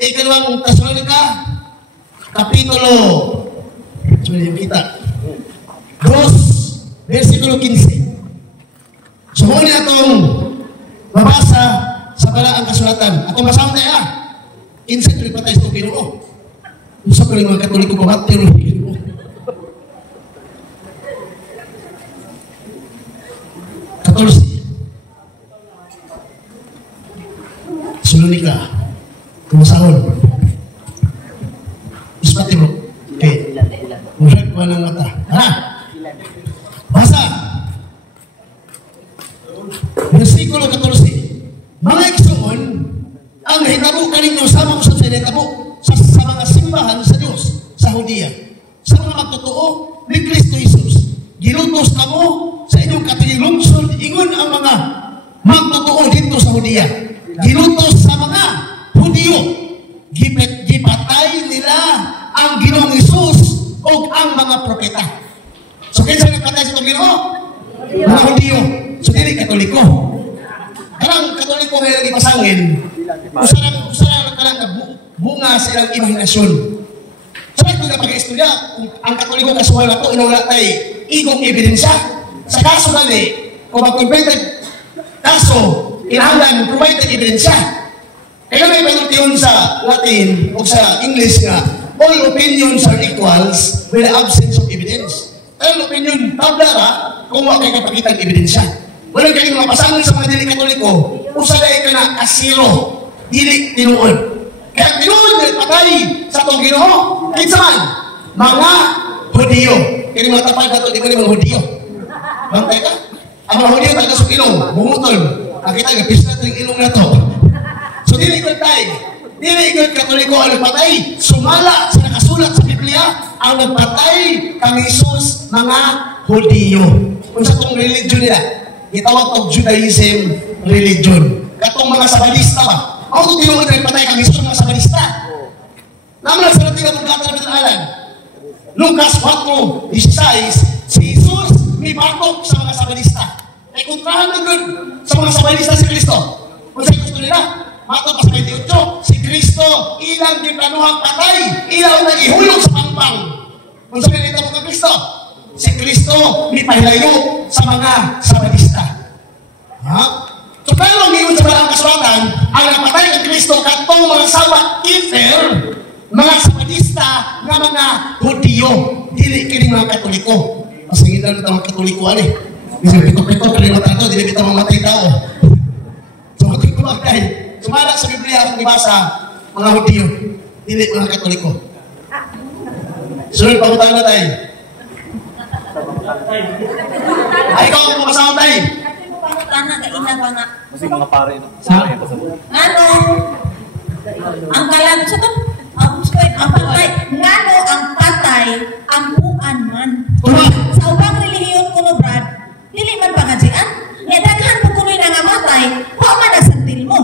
Ikalawang Tesalonika Kapitulo, sorry yung kita. 2, versikulo 15. So muna itong mabasa sa balaang kasulatan. Atong basahon tayo Kinsa ito patay sa Ginoo. Usa pa rin mga Katoliko pamatay ng Ginoo. Tesalonika. Kumasahon. Ispati mo. Okay. Murag ko ng mata. Ha? Basa. Versikulo 14. Mga igsoon, ang hitabo kaninyo sama sa sinitabo sa mga simbahan sa Diyos sa Hudiya. Sa mga magtotoo ni Kristo Jesus. Gilutos kamo sa inyong katilingungsod ingon ang mga magtotoo dito sa Hudiya. Gilutos sa mga Hudiyo. Gipatay nila ang Ginoong Hesus o ang mga propeta. So kinsa nagpatay sa Ginoo? Mga Hudiyo. So dili Katoliko. Karang Katoliko nga ipasangin, usarang kanang bunga sa ilang imahinasyon. Sa ito na pag-istorya, ang Katoliko kasuhan ako, inawala tayo igong ebidensya. Sa kaso gali, kung mag-completed kaso, inahanglan, provided ebidensya. Kaya may panuntiyon sa Latin o sa English nga, all opinions are equals with the absence of evidence. All opinion, tablara, kung wala kayo kapakitang ebidensya. Walang kayo mapasangin sa mga dili Katoliko, usalay ka na asilo, dili tinuod. Kaya tinuod na patay sa itong Ginoo, kinsa man, mga Hudiyo. Kaya mga tapay na ito, di ba ni mga Hudiyo? Bantay ka? Ang mga Hudiyo tayo sa ilong, bumutol. Ang kita, nagpis natin yung ilong na ito. So, dili ikot tayo. Dili ikot Katoliko ang nagpatay. Sumala sa nakasulat sa Biblia, ang nagpatay kang Hesus, mga Hudiyo. Kung sa itong religion nila, itawag itong Judaism religion. Katong mga Sabalista ba? Ako itong tinuod na nagpatay kang Hesus, mga Sabalista. Naman sa natin ang pagkata ng alam. Lucas 4:16, si Jesus may batok sa mga Sabalista. Ay kontrahan na good sa mga sabaylista si Kristo. Kung sa gusto nila, matod pa sa 28, si Kristo, ilang giplanuhang patay, ilang nag-ihulog sa pangpang. Kung sabi nito mga Kristo, si Kristo mipahilayo sa mga sabaylista. Ha? So kaya lang ngayon sa Balang Kasulatan, ang napatay ng Kristo katong mga sabat-keeper, mga sabaylista nga mga Hudiyo, dili kini mga Katoliko. Kasi hindi na mga Katoliko ali. Kasi pito-pito kalimutan to, dili kita mamatay tao. So magkikulaktay. Sumalak sa Biblia akong ibasa, mga Hudiyo, dili mga Katoliko. Sunod pangutang na tayo. Ay, ikaw ang pumasama tayo. Pangutana ka ina ba nga? Kasi mga pare no. Ngano? Ang kalam sa to? Ang patay. Ngano ang patay ang buan man? Sa ubang relihiyon ko no, Brad, dili man pangajian. Nga daghan mo kuno'y nangamatay, huwag man nasantil mo.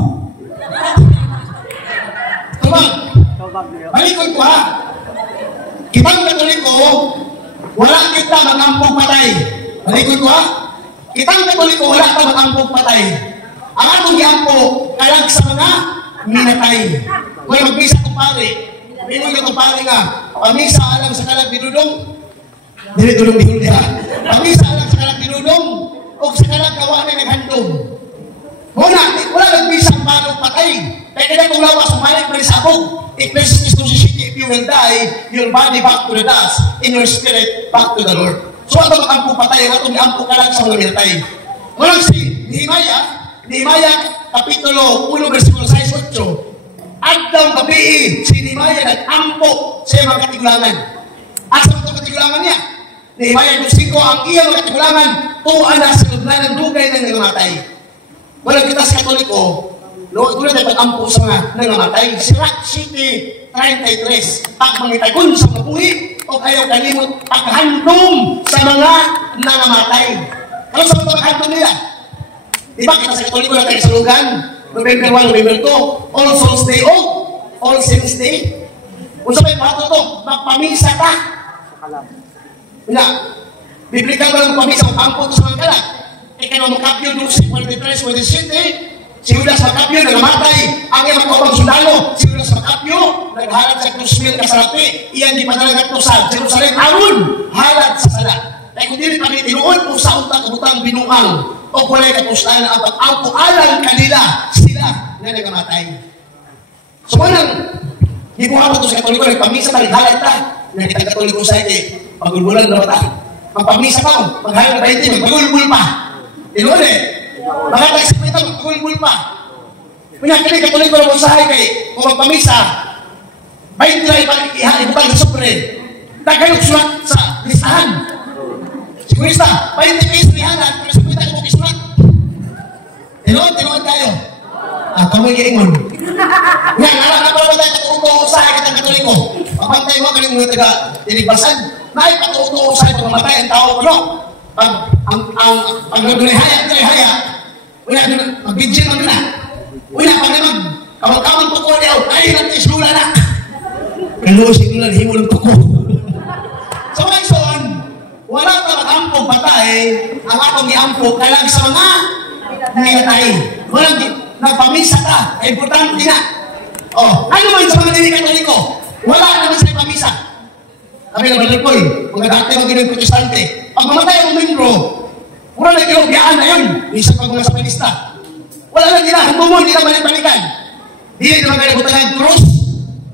Tumang, balikon ko ha. Kitang Katoliko, wala kita mangampong patay. Balikon ko ha. Kitang Katoliko, wala ka mangampong patay. Ang atong giampo, kalag sa mga minatay. Kung mag-misa kong pare, minun ka kong pare nga, pamisa alam sa kalag dinudong, dili dulong dihul ha. Pamisa alam sa kalag dinudong, o sa kalag kawanay naghandong. Muna, wala nag-misa ang manong patay. Kaya kaya kung lawas, umalik na sa abog. If you will die, your body back to the dust, in your spirit back to the Lord. So ato mag-ampo patay, ato mag-ampo ka lang sa mga minatay. Walang si Nehemiah, Kapitulo 1, versikulo 6-8. Agdang gabi, si Nehemiah nag-ampo sa mga katigulangan. Asa mo itong katigulangan niya? Nehemiah 2:5, ang iya mga katigulangan, tuan na sa lubnan ng dugay ng nangamatay. Walang kita sa Katoliko, tulad ay pag-ampo sa mga nangamatay. Sirach City 33, pagmangitaygon sa mabuhi o ayaw kalimot paghandom sa mga nangamatay. Ano sa mga paghandom nila? Diba kita sa Katoliko na tayo sa lugan? November 1, November 2, All Souls Day o All Saints Day. Kung sa may pato to, magpamisa ka. Wala. Biblikal ba ng pamisa, magpampo to sa mga kalag? Ikaw makapyo 12, 43, 47, si Judas Makapyo nagamatay, ang iyang magkawang sundalo, si Judas Makapyo naghalat sa Krusmil kasarati, iyan di padalagat to sa Jerusalem, aron halat sa sala. Kaya kung dili kami tinuod o sa unta kabutang binuang o kulay kapustahan na abang ang alang kanila sila na nagamatay. So manang hibuha ko to sa Katoliko, nagpamisa ta, naghalat ta, nagkita Katoliko sa iti, pagulbulan na ta, magpamisa pa, maghalat na iti, magpagulbul pa. Tinuod mga tagsipita, magpagulbul pa. Pinakili Katoliko na musahay kay kung magpamisa, 20 na ibutang sa sobre, dagayog sulat sa listahan. Sigurista, 20 piso lihanan, pero sigurista ko kisulat. Tinuod tayo. Kamoy giingon. Nga, alam na pala tayo katuto usahay kitang Katoliko. Papantay mo kaning mga taga-dilibasan. Naay katuto usahay kung mamatay ang tao ko, no? Pag nagdunihaya, wala na, mag-bidjin mo na. Wala, pag naman, kamang-kamang tuko niya, ay, nag-islula na. Pero sigla, himo ng tuko. So, may son, wala ka mag-ampog patay, ang atong i-ampog, kalang sa mga nangyatay. Walang nagpamisa ka, importante na. Ano man sa mga Katoliko? Wala naman sa pamisa. Kami na balikoy, mga dati mag-inong protestante. Pag mamatay ang membro, wala na kinobiyaan na yun. Isa pag mga sapanista. Wala lang nila, hanggang mo, hindi na balik-balikan. Hindi naman kayo butangan ng cross.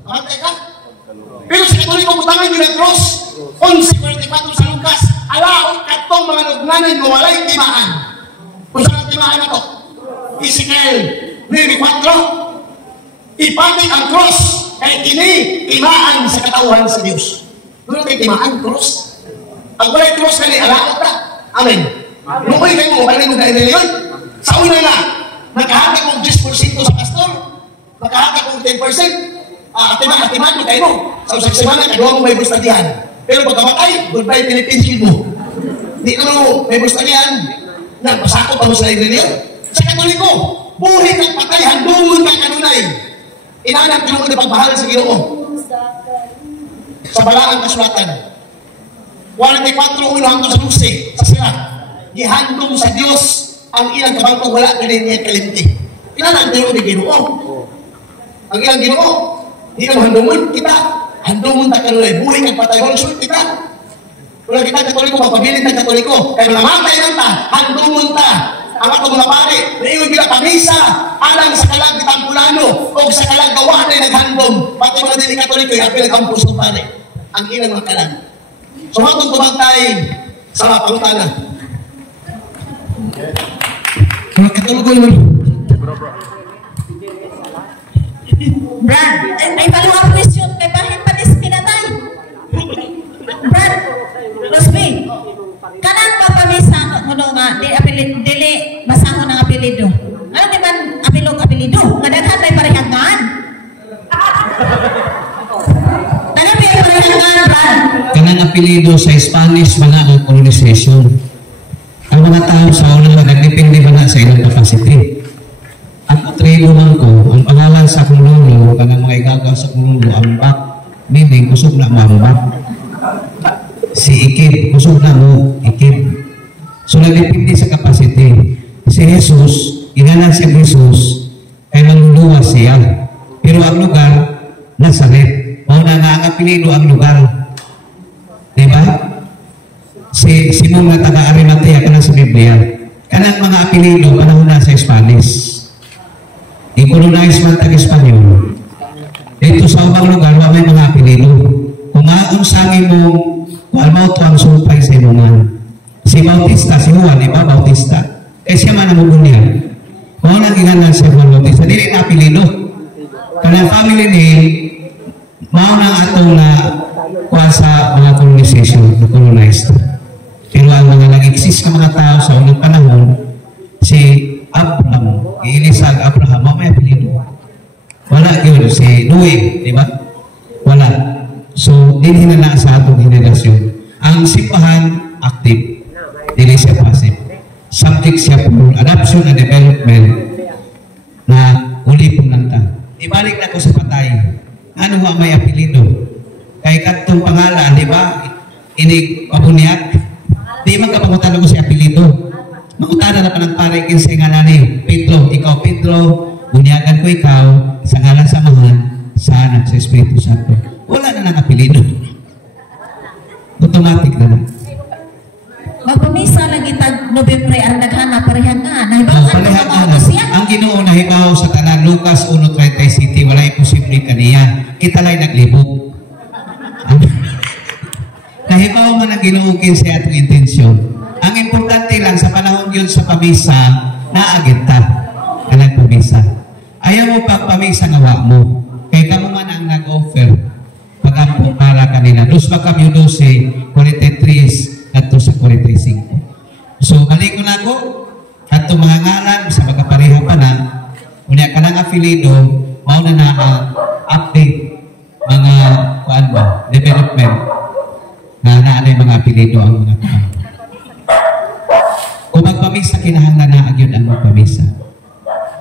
Mamatay ka. Pero sa Katoliko, butangan nyo ng cross. 11:44 sa Lucas, alaon katong mga lugnanan mo walay timaan. Kung saan ang timaan na to? Ezekiel 9:4, ipatik ang cross kay kini timaan sa katauhan sa Diyos. Doon kay timaan cross. Ang walay cross kani alaot ta. Amen. Lumoy kayo mo, walay mo dahil yun. Sa una na, nagkahagay mong 10% sa pastor, nagkahagay mong 10%, atiman mo kayo mo. Sa usang semana, kagawa mo may bustadihan. Pero pagkamatay, goodbye Philippines mo. Hindi mo may bustadihan, nagpasakot pa mo sa reliyon. Sa Katoliko, buhay kang patay, handungon kang kanunay. Inanang tinunod na pagbahalan sa Ginoo. Sa Balaan Kasulatan, 44:1 hanggang sa 12, sa sila, gihandong sa Diyos ang ilang kabangkong wala kaninya kalimti. Kailangan tayo ni Ginoo. Ang ilang Ginoo, di na handungon kita. Handungon ta kanunay buhay kag patayon sul kita. Wala kita Katoliko, magpabilin ng Katoliko. Kaya namatay lang ta, handungon ta. Ang ato mga pare, naiwan bila pamisa, alang sa kalag Tampulano, o sa kalag gawa na naghandom. Pati mga dili Katoliko, yapil ang puso pare. Ang ilang mga kalag. So matong tumagtay sa mga pangutana. Mga Katoliko yun. Brad, may paluang question kay Bahin Patis Pinatay. Brad, Rosby, kanang papamisa mo nga, dili basahon ang apelido. Ano di man apelido? Kadaghan may parehangan. Daghan may parehangan, Brad. Kanang apelido sa Spanish mga ang colonization. Ang mga tao sa unang nagdepende ba na sa ilang capacity. Ako trilo man ko, ang pangalan sa akong lolo, kanang mga igagaw sa akong lolo, ambak, meaning kusog na maambak. Si Ikib, kusog na mo, Ikib. So nagdepende sa capacity. Si Jesus, inanan si Jesus, ay manluluwas siya. Pero ang lugar, Nazaret. O na nga ang apelido ang lugar. Diba? Si Simon na taga-Arimatea ka na sa Biblia. Kanang mga apelido, panahon na sa Spanish. I-colonize man tag-Espanyol. Dito sa ubang lugar, may mga apelido. Kung maaonsangin mo, walmaw to ang supay sa inuman. Si Bautista, si Juan, iba Bautista. Eh siya man ang mugunyan. Kung nang inganan si Juan Bautista, dili na apelido. Kanang family name, mauna atong na kuha sa mga colonization, na colonized. Pero ang mga nag-exist ka mga tao sa unang panahon, si Abraham, iilisag Abraham, may apelido. Wala yun, si Noe, di ba? Wala. So, din hinana sa atong henerasyon. Ang simbahan, active. Dili siya passive. Subject siya po, adoption and development na uli pong nanta. Ibalik na ko sa patay. Ano nga may apelido? Kay katong pangalan, di ba? Inig pabuniat. Di magkapangutan ko si apelido. Mangutana na pa ng pare kinsa nga nani, Pedro, ikaw Pedro, bunyagan ko ikaw sa ngalan sa Amahan, sa Anak, sa Espiritu Santo. Wala na nang apelido. Automatic na na. Magpamisa lagi tag Nobyembre ang naghana parehangan. Ang Ginoo nahibaw sa tanan Lucas 1:37, wala imposible kaniya. Kita lay naglibog. Nahibaw man ang Ginoo kinsa atong intensyon. Ang importante lang sa panahon yun sa pamisa, naagita ka ng pamisa. Ayaw mo pagpamisa ngawa mo. Kaya ka mo man ang nag-offer pag-ampo para kanina. Dus baka yung 12, 43 at sa 45. So, balik ko na ako at mga ngalan sa magkapareha pa na unya ka ng apelido, mauna na ang update mga kuan ba, development na naanay mga apelido ang mga tao. Kung magpamisa, kinahanglan na agyon ang magpamisa.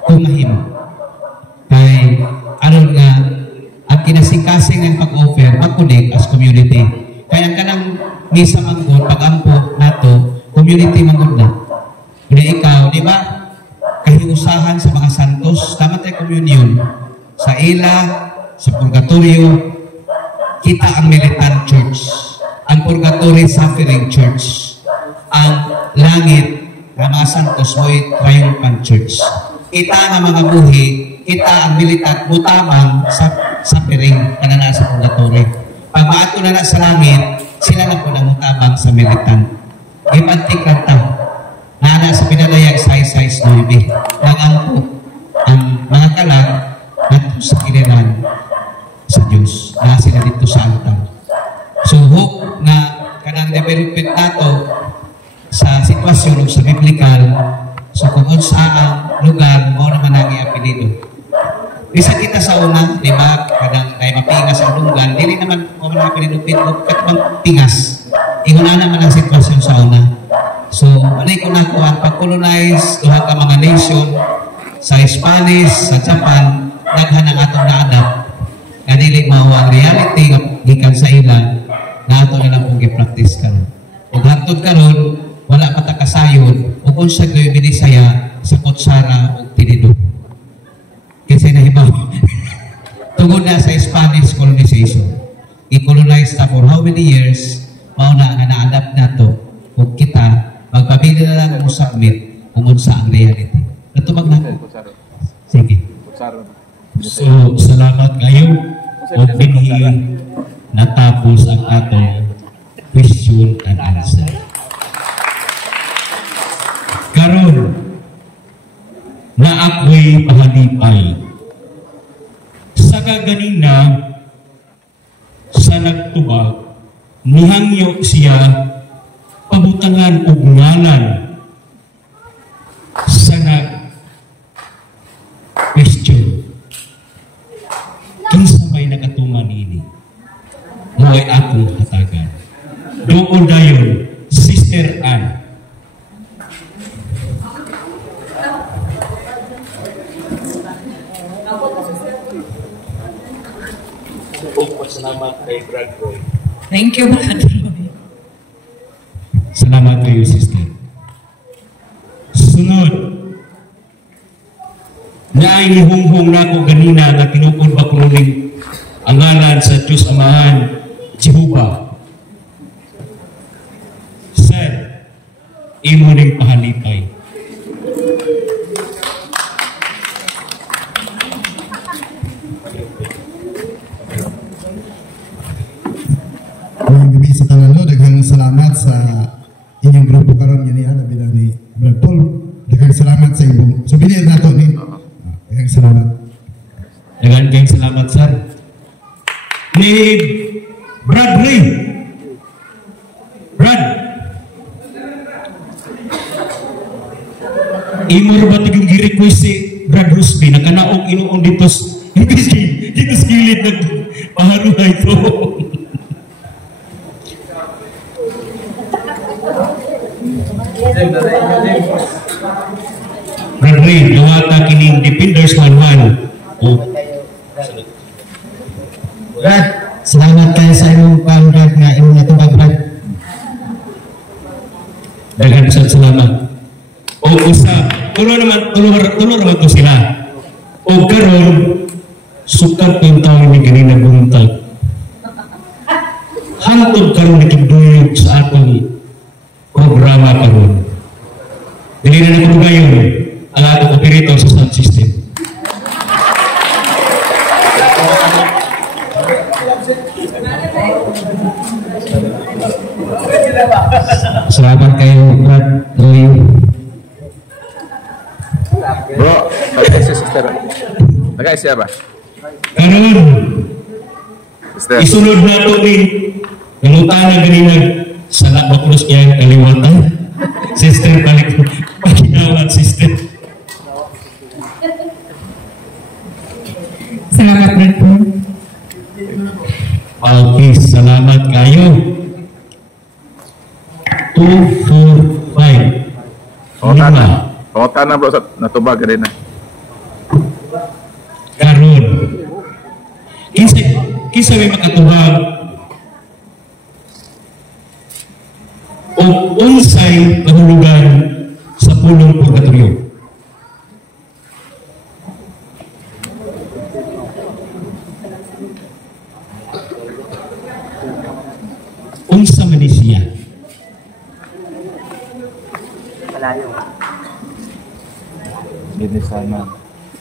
Kung mahimo. Kay, ano nga, ang kinasingkasing ng pag-offer, mag-connect as community. Kaya ang kanang misa manggod, pag-ampo nato, community manggod na. Kaya ikaw, di ba, kahiusahan sa mga santos, tama tayo communion. Sa ila, sa purgatorio, kita ang militant church. Ang purgatory suffering church. Ang langit, ng mga santos mo'y triumphant church. Kita nga mga buhi, kita ang militant mutabang sa piring na nasa purgatory. Pag maato na sa langit, sila na po na mutabang sa militant. Ipantik lang ta. Nana sa pinadayag size 9. Nag-ampo ang mga kalag at sa kiliran sa Diyos. Na sila dito sa altar. So hope na kanang development nato sa sitwasyon o sa biblical, so kung sa ang lugar, mo naman ang i-apelido. Bisa kita sa una, di ba, kadang tayo mapingas ang lugar, hindi naman mo naman apelido, katbang pingas. Inguna naman ang sitwasyon sa una. So, alay ko na kuhan, pag-colonize, duha ka mga nation, sa Spanish, sa Japan, naghan ang atong naadap, nga dili mao ang reality, gikan sa ilan, na ato nilang kong i-practice karon. Kung hantod karon, wala pa ta kasayon ug unsa gay binisaya sa kutsara ug tinidor. Kinsa nahibaw? Tungod na sa Spanish colonization. I-colonize ta for how many years? Mao na nga na-adapt na to ug kita magpabili na lang mo submit kung unsa ang reality. Natubag na ko. Sige. So, salamat kayo. O pinhi natapos ang atong question and answer. Karon na ako'y pahalipay. Sa kaganina sa nagtubag, nihangyo siya pabutangan og ngalan sa nag-question. Kinsa may nakatuman ini? Mo'y akong hatagan. Doon dayon, Sister Anne. Salamat kay Brad Roy. Thank you, Brad Roy. Salamat kayo, Sister. Sunod. Na ay nihunghong na ko ganina na tinukod ba kununing ang ngalan sa Diyos Amahan, Jehovah. Sir, imo ning pahalipay. Ang gabi sa tanan, daghang salamat sa inyong grupo karon yan niya bilang ni Brad Paul. Daghang salamat sa inyong so binigyan nato ni. Daghang salamat. Daghang salamat, sir. Ni Brad Ray. Brad. Imo ba tigong gi-request si Brad Rusby na kanaong inuon dito sa gilid ng paharuhay ito. Brad Ray, gawata kining Defenders 1-1. Brad, salamat kayo sa imong pang-Brad nga imong natubag, Brad. Daghang salamat. O usa, tulo naman to sila. O karon sukat yung taon ni ganina buntag. Hantod karon nakigduyog sa atong programa karon. Dili na nakugayon ang atong operator sa sound system. Salamat kayo, Brad Roy. Bro, okay si Sister. Nagay siya ba? Karon, Sister. isunod na ito ni nangutangan ganina sa nakbakulos kaya kaliwatan. Sister, balik pakinawat, Sister. Salamat, Brad Paul. Okay, salamat kayo. 2, 4, 5. Pangutan na bro sa natubag ka rin na. Karon. Kinsa may makatubag o unsay nahulugan sa pulong purgatorio. Unsa man ni siya?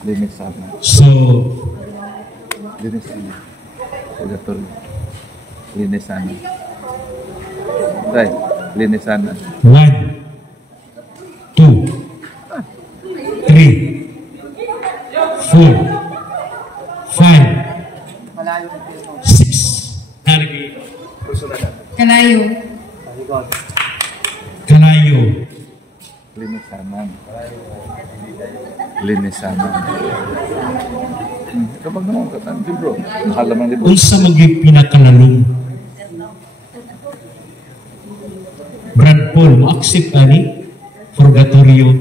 Linisanan. So, Linisanan. Purgatorio. Linisanan. Tay, linisanan. 1, 2, 3, 4, 5, 6. Kalayo. Kalayo. Linisanan. Kapag naman katanti bro. Halaman dito. Unsa maging pinakalalong? Brad Paul, mo accept ka ni purgatorio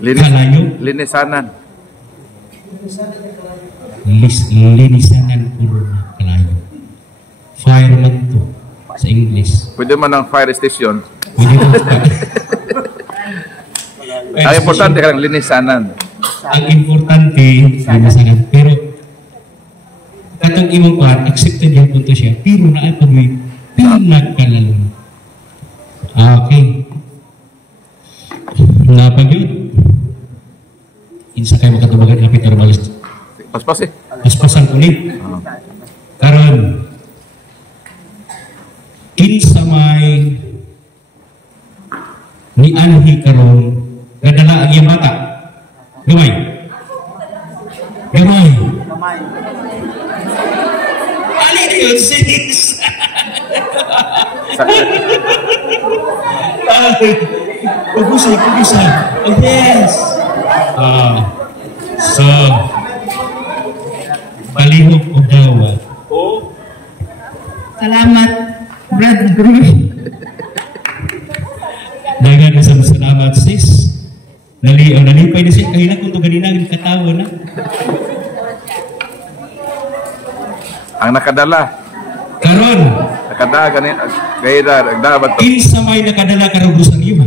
kalayo? Linisanan. Linisanan puro na kalayo. Fireman to. sa English. Pwede man ng fire station. Pwede mo Ang importante ka lang linisanan. ang importante linisanan. Pero katong imong kuan accepted yung punto siya. Pero naay pag may pinagkalalong. Okay. Napag yun. Insa kayo makatubagan kapit normalist. Paspas eh. Paspasan ulit. Karon kinsa may ni anhi karon nadala ang iyang bata. Gamay. Ano yun? Sis? Pag-usay. Oh, yes. So, palihog o dawat. Salamat, Brad Groy. Dagan na salamat, sis. Nalipay na siya. Kahina kung ito ganina, katawa na. Ang nakadala. Karon, Nakadala ganina. Gaya nagdabat to. kinsa may nakadala karong rosaryo ha?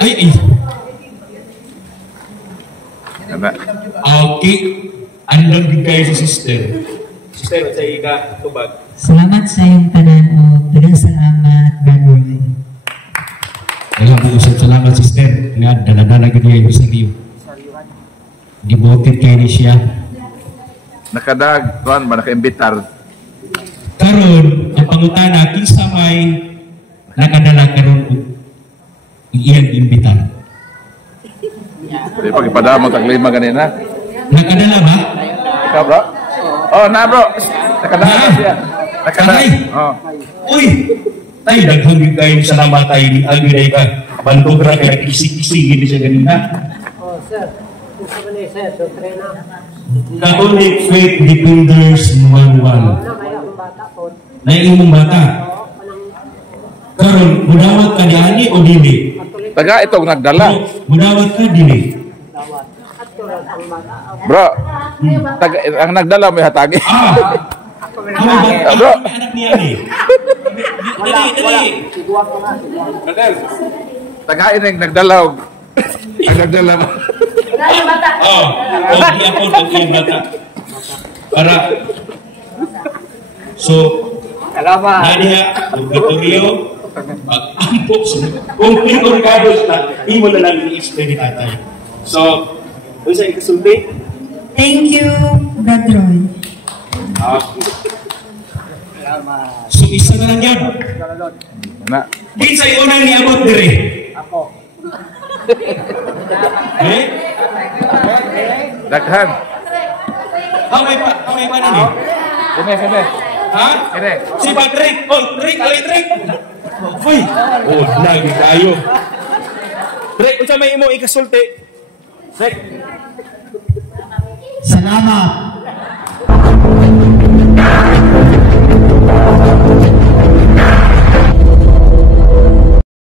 Ay. Ana. Okay. Andang din kayo sa sister. Sister, sa ika, tubag. Salamat sa iyong tanan o dagang salamat, Brother Roy. Kaya po usap salamat, sister. Nga, daladala ko niya yung rosaryo. Devoted kayo ni siya. Nakadag, tuan ba nakaimbitar? Karon, ang pangutana, kinsa may nakadala karon o iyang imbitan. Di pag ipadama kag lima ganina. Nakadala ba? Ikaw bro? Oh, na bro. Nakadala siya. Nakadala. Ay. Oh. Uy! Tay, naghangin kayo sa namatay ni Albiday ka. Bandogra kaya kisig-kisig hindi siya ganina. Oh, sir. Gusto mo ni sir, so trena. Catholic Faith Defenders Manual. Kaya ang bata po. Na imong bata. Karon, mudawat ka ni ani o dili? Taga itong nagdala. Mudawat ka dili. Bro. Taga ang nagdala may hatagi. Bro. Anak ni ani. Dali. Taga ining nagdala. Ang nagdala mo. Oh, okay ako ng iyong bata. Para so, Nadia, Gatorio, mag-ampok kung pinurgados na, imo na lang i-explain ni tatay. So, kung sa ikasulti, Thank you, Brother Roy. so isa na lang yan. Na. Kinsa yung unang niabot dire? Ako. Eh? Daghan. Kamay pa na ni? Kene. Ha? Kene. Si Patrick! Oh, Trick! Uy! Oh, lagi tayo. Trick, unsa may imo ikasulti? Trick! Salamat,